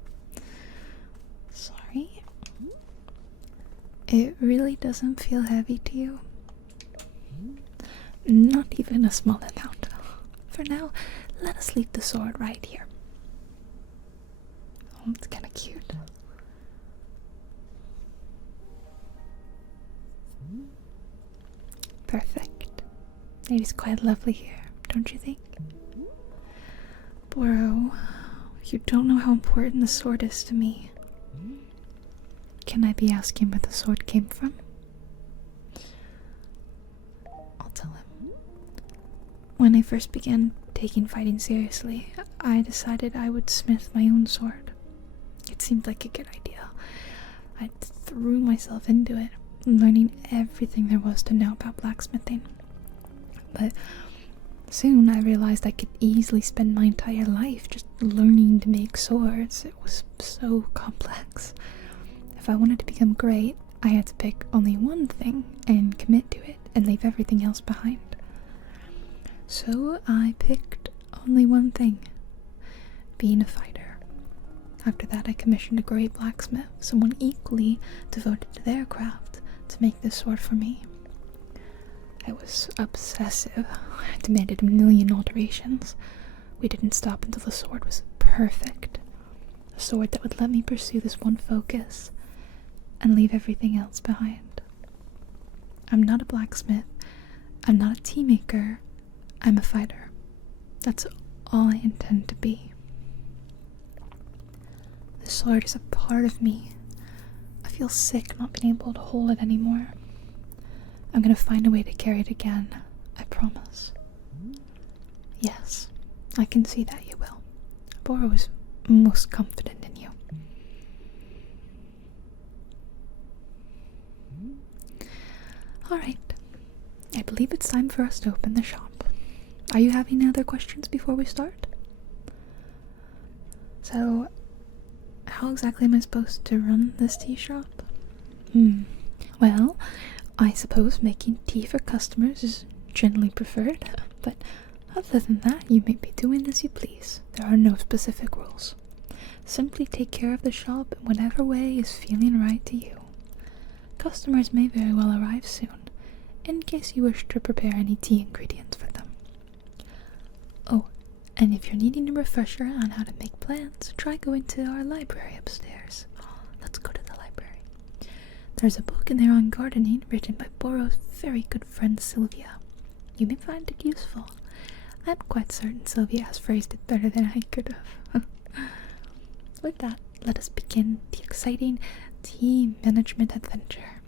Sorry. It really doesn't feel heavy to you? Not even a small amount. For now, let us leave the sword right here. Oh, it's kind of cute. Perfect. It is quite lovely here, don't you think? Boro, you don't know how important the sword is to me. Can I be asking where the sword came from? I'll tell him. When I first began taking fighting seriously, I decided I would smith my own sword. It seemed like a good idea. I threw myself into it, learning everything there was to know about blacksmithing. But soon I realized I could easily spend my entire life just learning to make swords. It was so complex. If I wanted to become great, I had to pick only one thing and commit to it and leave everything else behind. So I picked only one thing: being a fighter. After that, I commissioned a great blacksmith, someone equally devoted to their craft, to make this sword for me. I was obsessive. I demanded a million alterations. We didn't stop until the sword was perfect. A sword that would let me pursue this one focus and leave everything else behind. I'm not a blacksmith. I'm not a tea maker. I'm a fighter. That's all I intend to be. The sword is a part of me. I feel sick not being able to hold it anymore. I'm gonna find a way to carry it again, I promise. Yes, I can see that you will. Boro is most confident in you. Alright, I believe it's time for us to open the shop. Are you having any other questions before we start? So, how exactly am I supposed to run this tea shop? Well, I suppose making tea for customers is generally preferred, but other than that, you may be doing as you please. There are no specific rules. Simply take care of the shop in whatever way is feeling right to you. Customers may very well arrive soon, in case you wish to prepare any tea ingredients for them. Oh, and if you're needing a refresher on how to make plants, try going to our library upstairs. Let's go to the library. There's a book in there on gardening written by Boro's very good friend Sylvia. You may find it useful. I'm quite certain Sylvia has phrased it better than I could have. With that, let us begin the exciting tea management adventure.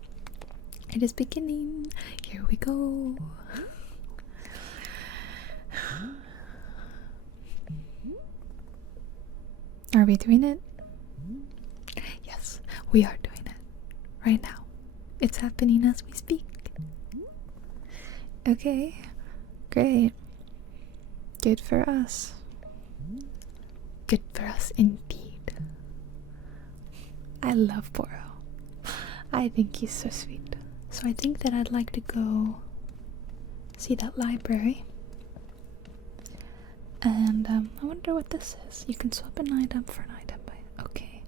It is beginning. Here we go. Are we doing it? Yes, we are doing it. Right now. It's happening as we speak. Okay, great. Good for us. Good for us indeed. I love Boro. I think he's so sweet. So I think that I'd like to go see that library. And I wonder what this is. You can swap an item for an item. Okay.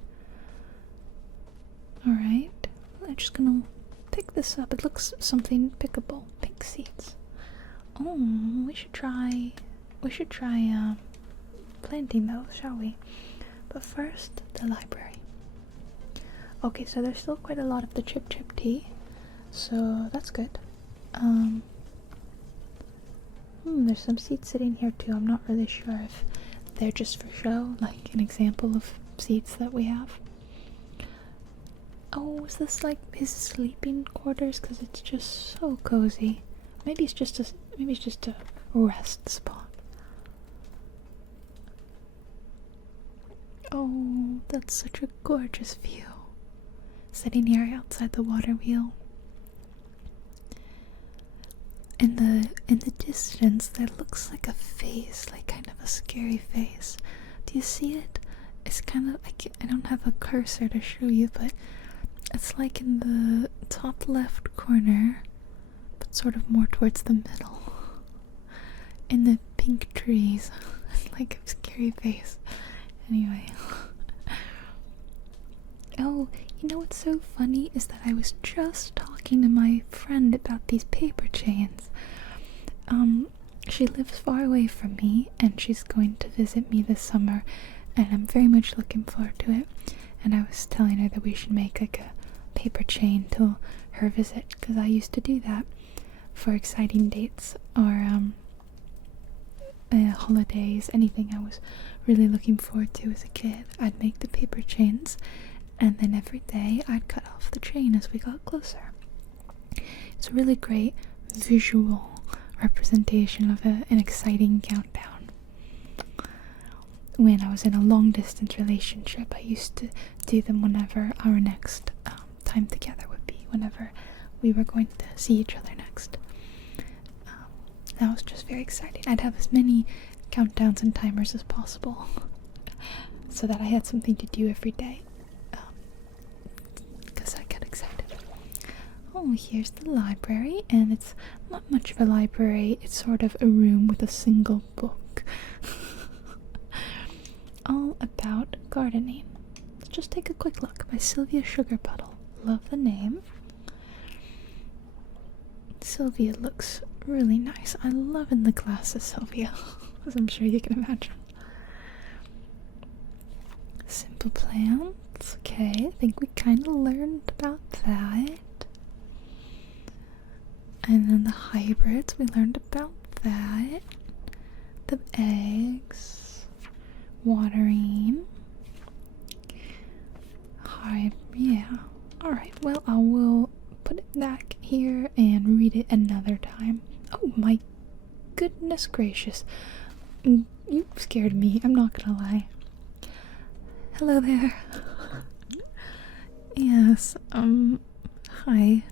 Alright. I'm just gonna pick this up. It looks something pickable. Pink seeds. Oh, we should try planting those, shall we? But first, the library. Okay, so there's still quite a lot of the chip tea. So that's good. There's some seeds sitting here too. I'm not really sure if they're just for show, like an example of seeds that we have. Oh, is this like his sleeping quarters? Because it's just so cozy. Maybe it's just a rest spot. Oh, that's such a gorgeous view. Sitting here outside the water wheel. In the distance, there looks like a face, like kind of a scary face. Do you see it? It's kind of, I don't have a cursor to show you, but it's like in the top left corner, but sort of more towards the middle. In the pink trees. It's like a scary face. Anyway. Oh, you know what's so funny is that I was just talking talking to my friend about these paper chains. She lives far away from me, and she's going to visit me this summer, and I'm very much looking forward to it. And I was telling her that we should make like a paper chain till her visit, because I used to do that for exciting dates or holidays, anything I was really looking forward to as a kid. I'd make the paper chains, and then every day I'd cut off the chain as we got closer. It's a really great visual representation of an exciting countdown. When I was in a long distance relationship, I used to do them whenever our next time together would be, whenever we were going to see each other next. That was just very exciting. I'd have as many countdowns and timers as possible so that I had something to do every day, because I get excited. Oh, here's the library, and it's not much of a library. It's sort of a room with a single book. All about gardening. Let's just take a quick look. By Sylvia Sugarpuddle. Love the name. Sylvia looks really nice. I love in the glasses, Sylvia, as I'm sure you can imagine. Simple plants. Okay, I think we kind of learned about that. And then the hybrids, we learned about that. The eggs. Watering. Yeah. Alright, well, I will put it back here and read it another time. Oh my goodness gracious. You scared me, I'm not gonna lie. Hello there. Yes, hi.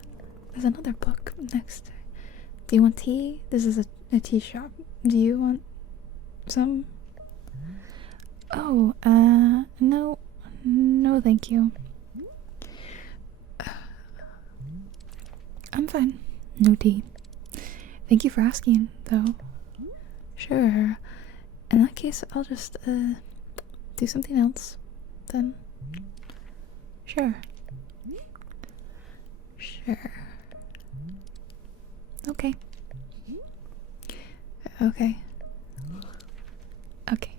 There's another book next. Do you want tea? This is a tea shop. Do you want some? Oh, no. No, thank you. I'm fine. No tea. Thank you for asking, though. Sure. In that case, I'll just, do something else, then. Sure. Sure. Okay. Okay. Okay.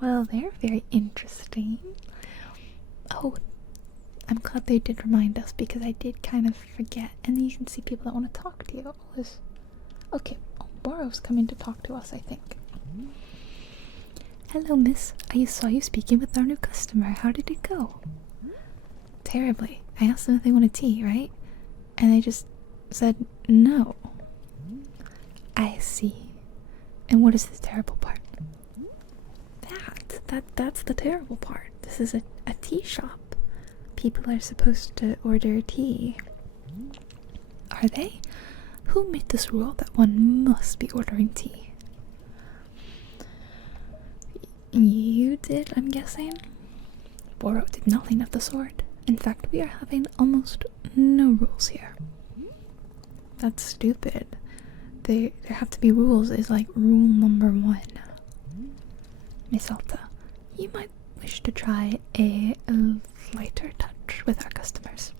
Well, they're very interesting. Oh, I'm glad they did remind us, because I did kind of forget. And then you can see people that want to talk to you. Okay, Borrow's coming to talk to us, I think. Hello, miss. I saw you speaking with our new customer. How did it go? Terribly. I asked them if they wanted tea, right? And they just said no. I see. And what is the terrible part? That's the terrible part. This is a tea shop. People are supposed to order tea. Are they? Who made this rule that one must be ordering tea? You did, I'm guessing? Borrow did nothing of the sort. In fact, we are having almost no rules here. That's stupid. There have to be rules is like rule number 1. Miss Alta, you might wish to try a lighter touch with our customers.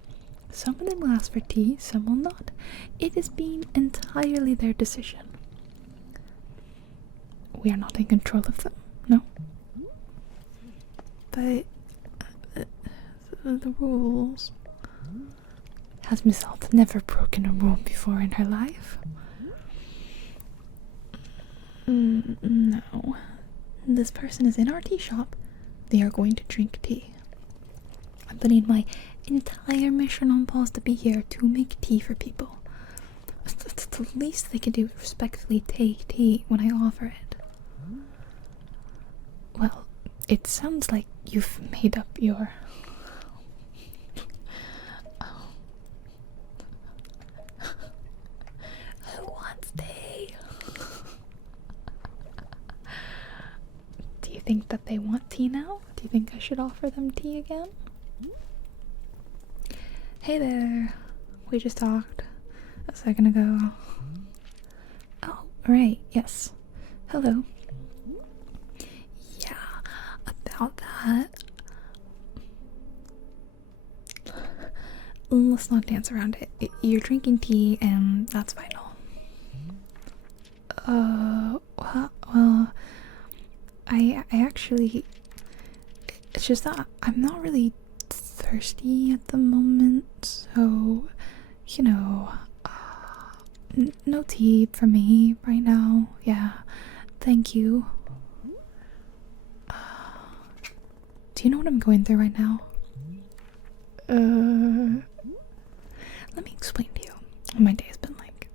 Some of them will ask for tea, some will not. It is being entirely their decision. We are not in control of them, no? But the rules. Has Miss Alta never broken a rule before in her life? No. This person is in our tea shop. They are going to drink tea. I'm putting my entire mission on pause to be here to make tea for people. It's the least they can do, respectfully take tea when I offer it. Well, it sounds like you've made up your... Who wants tea? Do you think that they want tea now? Do you think I should offer them tea again? Hey there. We just talked a second ago. Oh, right, yes. Hello. Yeah, about that. let's not dance around it. You're drinking tea, and that's vital. Well, I actually, it's just that I'm not really thirsty at the moment, so, you know, no tea for me right now. Yeah, thank you. Do you know what I'm going through right now? Let me explain to you what my day's been like.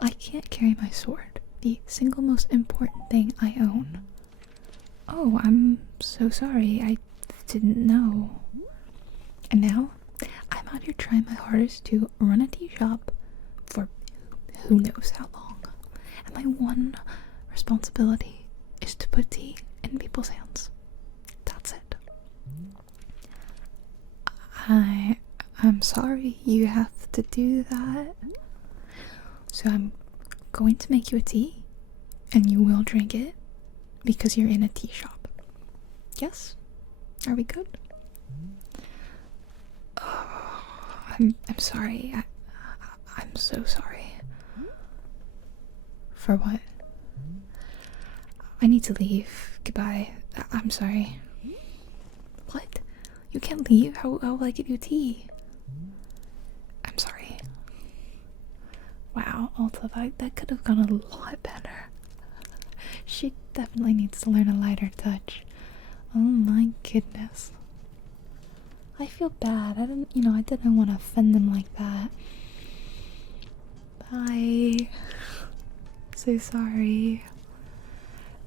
I can't carry my sword, the single most important thing I own. Oh, I'm so sorry. I didn't know. And now, I'm out here trying my hardest to run a tea shop for who knows how long. And my one responsibility is to put tea in people's hands. That's it. I'm sorry you have to do that. So I'm going to make you a tea, and you will drink it because you're in a tea shop. Yes? Are we good? Oh, I'm sorry. I'm so sorry. For what? I need to leave. Goodbye. I'm sorry. What? You can't leave? How will I give you tea? I'm sorry. Wow, Alta, that could have gone a lot better. She definitely needs to learn a lighter touch. Oh my goodness. I feel bad. I didn't want to offend them like that. Bye. So sorry.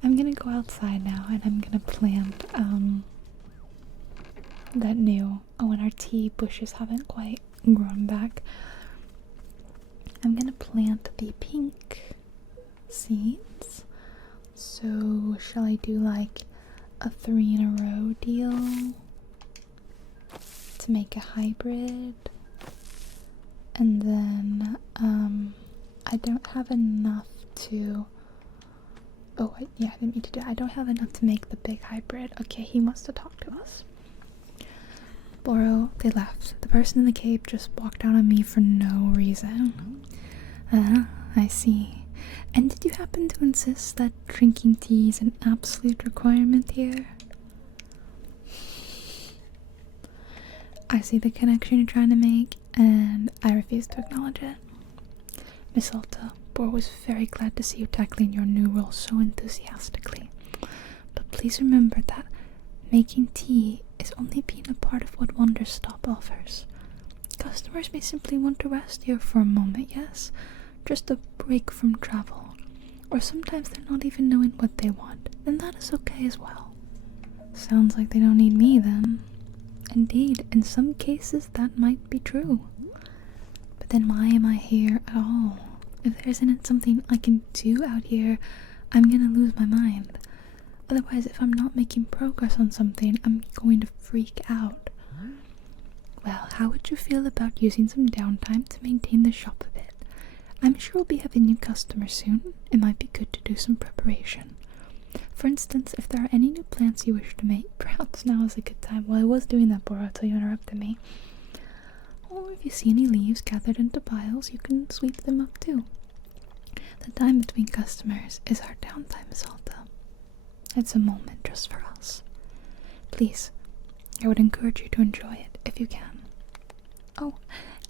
I'm gonna go outside now, and I'm gonna plant, that new, when our tea bushes haven't quite grown back, I'm gonna plant the pink seeds. So shall I do like a 3 in a row deal to make a hybrid? And then I don't have enough to I didn't mean to do that. I don't have enough to make the big hybrid. Okay, he must have talked to us. Boro, they left. The person in the cape just walked out on me for no reason. I see. And did you happen to insist that drinking tea is an absolute requirement here? I see the connection you're trying to make, and I refuse to acknowledge it. Miss Alta, Bor was very glad to see you tackling your new role so enthusiastically. But please remember that making tea is only being a part of what Wanderstop offers. Customers may simply want to rest here for a moment, yes? Just a break from travel. Or sometimes they're not even knowing what they want, and that is okay as well. Sounds like they don't need me then. Indeed, in some cases that might be true. But then why am I here at all? If there isn't something I can do out here, I'm gonna lose my mind. Otherwise, if I'm not making progress on something, I'm going to freak out. Well, how would you feel about using some downtime to maintain the shop a bit? I'm sure we'll be having new customers soon. It might be good to do some preparation. For instance, if there are any new plants you wish to make, perhaps now is a good time. Well, I was doing that, Bora, until you interrupted me. Or if you see any leaves gathered into piles, you can sweep them up too. The time between customers is our downtime, Miss Alta. It's a moment just for us. Please, I would encourage you to enjoy it if you can. Oh,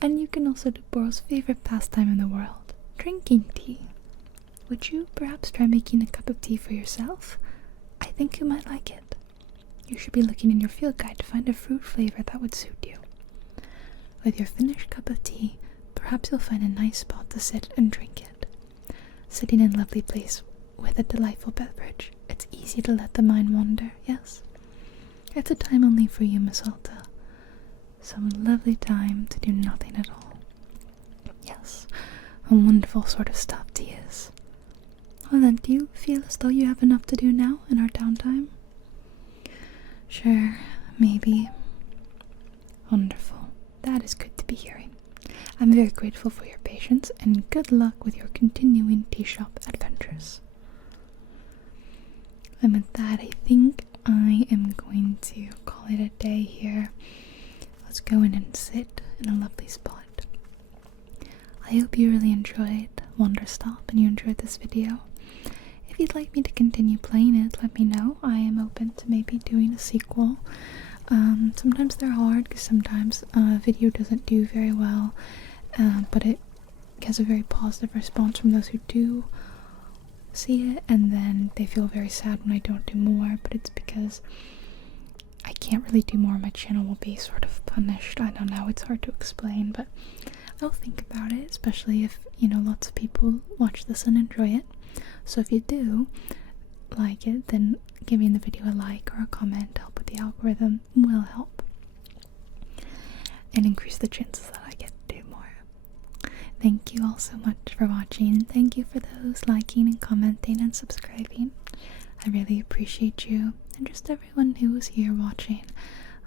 and you can also do Boro's favorite pastime in the world, drinking tea. Would you perhaps try making a cup of tea for yourself? I think you might like it. You should be looking in your field guide to find a fruit flavor that would suit you. With your finished cup of tea, perhaps you'll find a nice spot to sit and drink it. Sitting in a lovely place with a delightful beverage, it's easy to let the mind wander, yes? It's a time only for you, Miss Alta. Some lovely time to do nothing at all. Yes, a wonderful sort of stuff tea is. Well then, do you feel as though you have enough to do now in our downtime? Sure, maybe. Wonderful. That is good to be hearing. I'm very grateful for your patience, and good luck with your continuing tea shop adventures. And with that, I think I am going to call it a day here. Let's go in and sit in a lovely spot. I hope you really enjoyed Wanderstop and you enjoyed this video. If you'd like me to continue playing it, let me know. I am open to maybe doing a sequel. Sometimes they're hard because sometimes a video doesn't do very well, but it has a very positive response from those who do see it, and then they feel very sad when I don't do more, but it's because I can't really do more. My channel will be sort of punished. I don't know, it's hard to explain, but I'll think about it, especially if, you know, lots of people watch this and enjoy it. So if you do like it, then giving the video a like or a comment to help with the algorithm will help and increase the chances that I get to do more. Thank you all so much for watching, and thank you for those liking and commenting and subscribing. I really appreciate you, and just everyone who was here watching.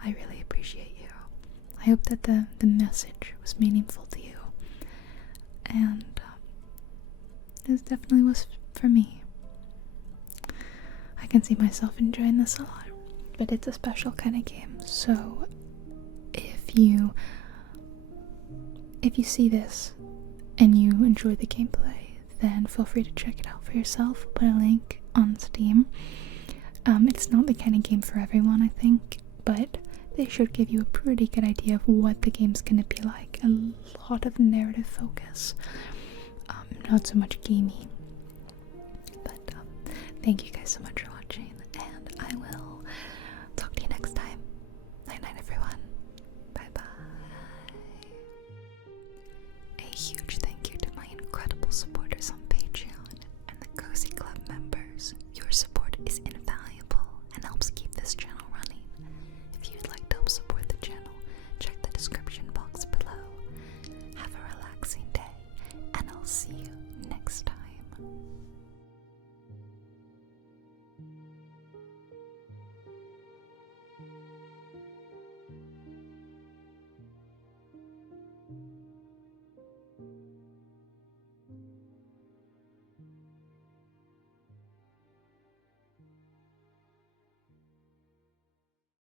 I really appreciate you. I hope that the message was meaningful to you, and this definitely was for me. I can see myself enjoying this a lot, but it's a special kind of game, so if you see this and you enjoy the gameplay, then feel free to check it out for yourself. I'll put a link on Steam. It's not the kind of game for everyone, I think, but they should give you a pretty good idea of what the game's gonna be like. A lot of narrative focus, not so much gaming. But thank you guys so much for watching, and I will talk to you next time. Night night, everyone. Bye bye. A huge thank you to my incredible supporters on Patreon and the Cozy Club members. Your support is invaluable and helps keep this channel running. If you'd like to help support the channel, check the description box below. Have a relaxing day, and I'll see you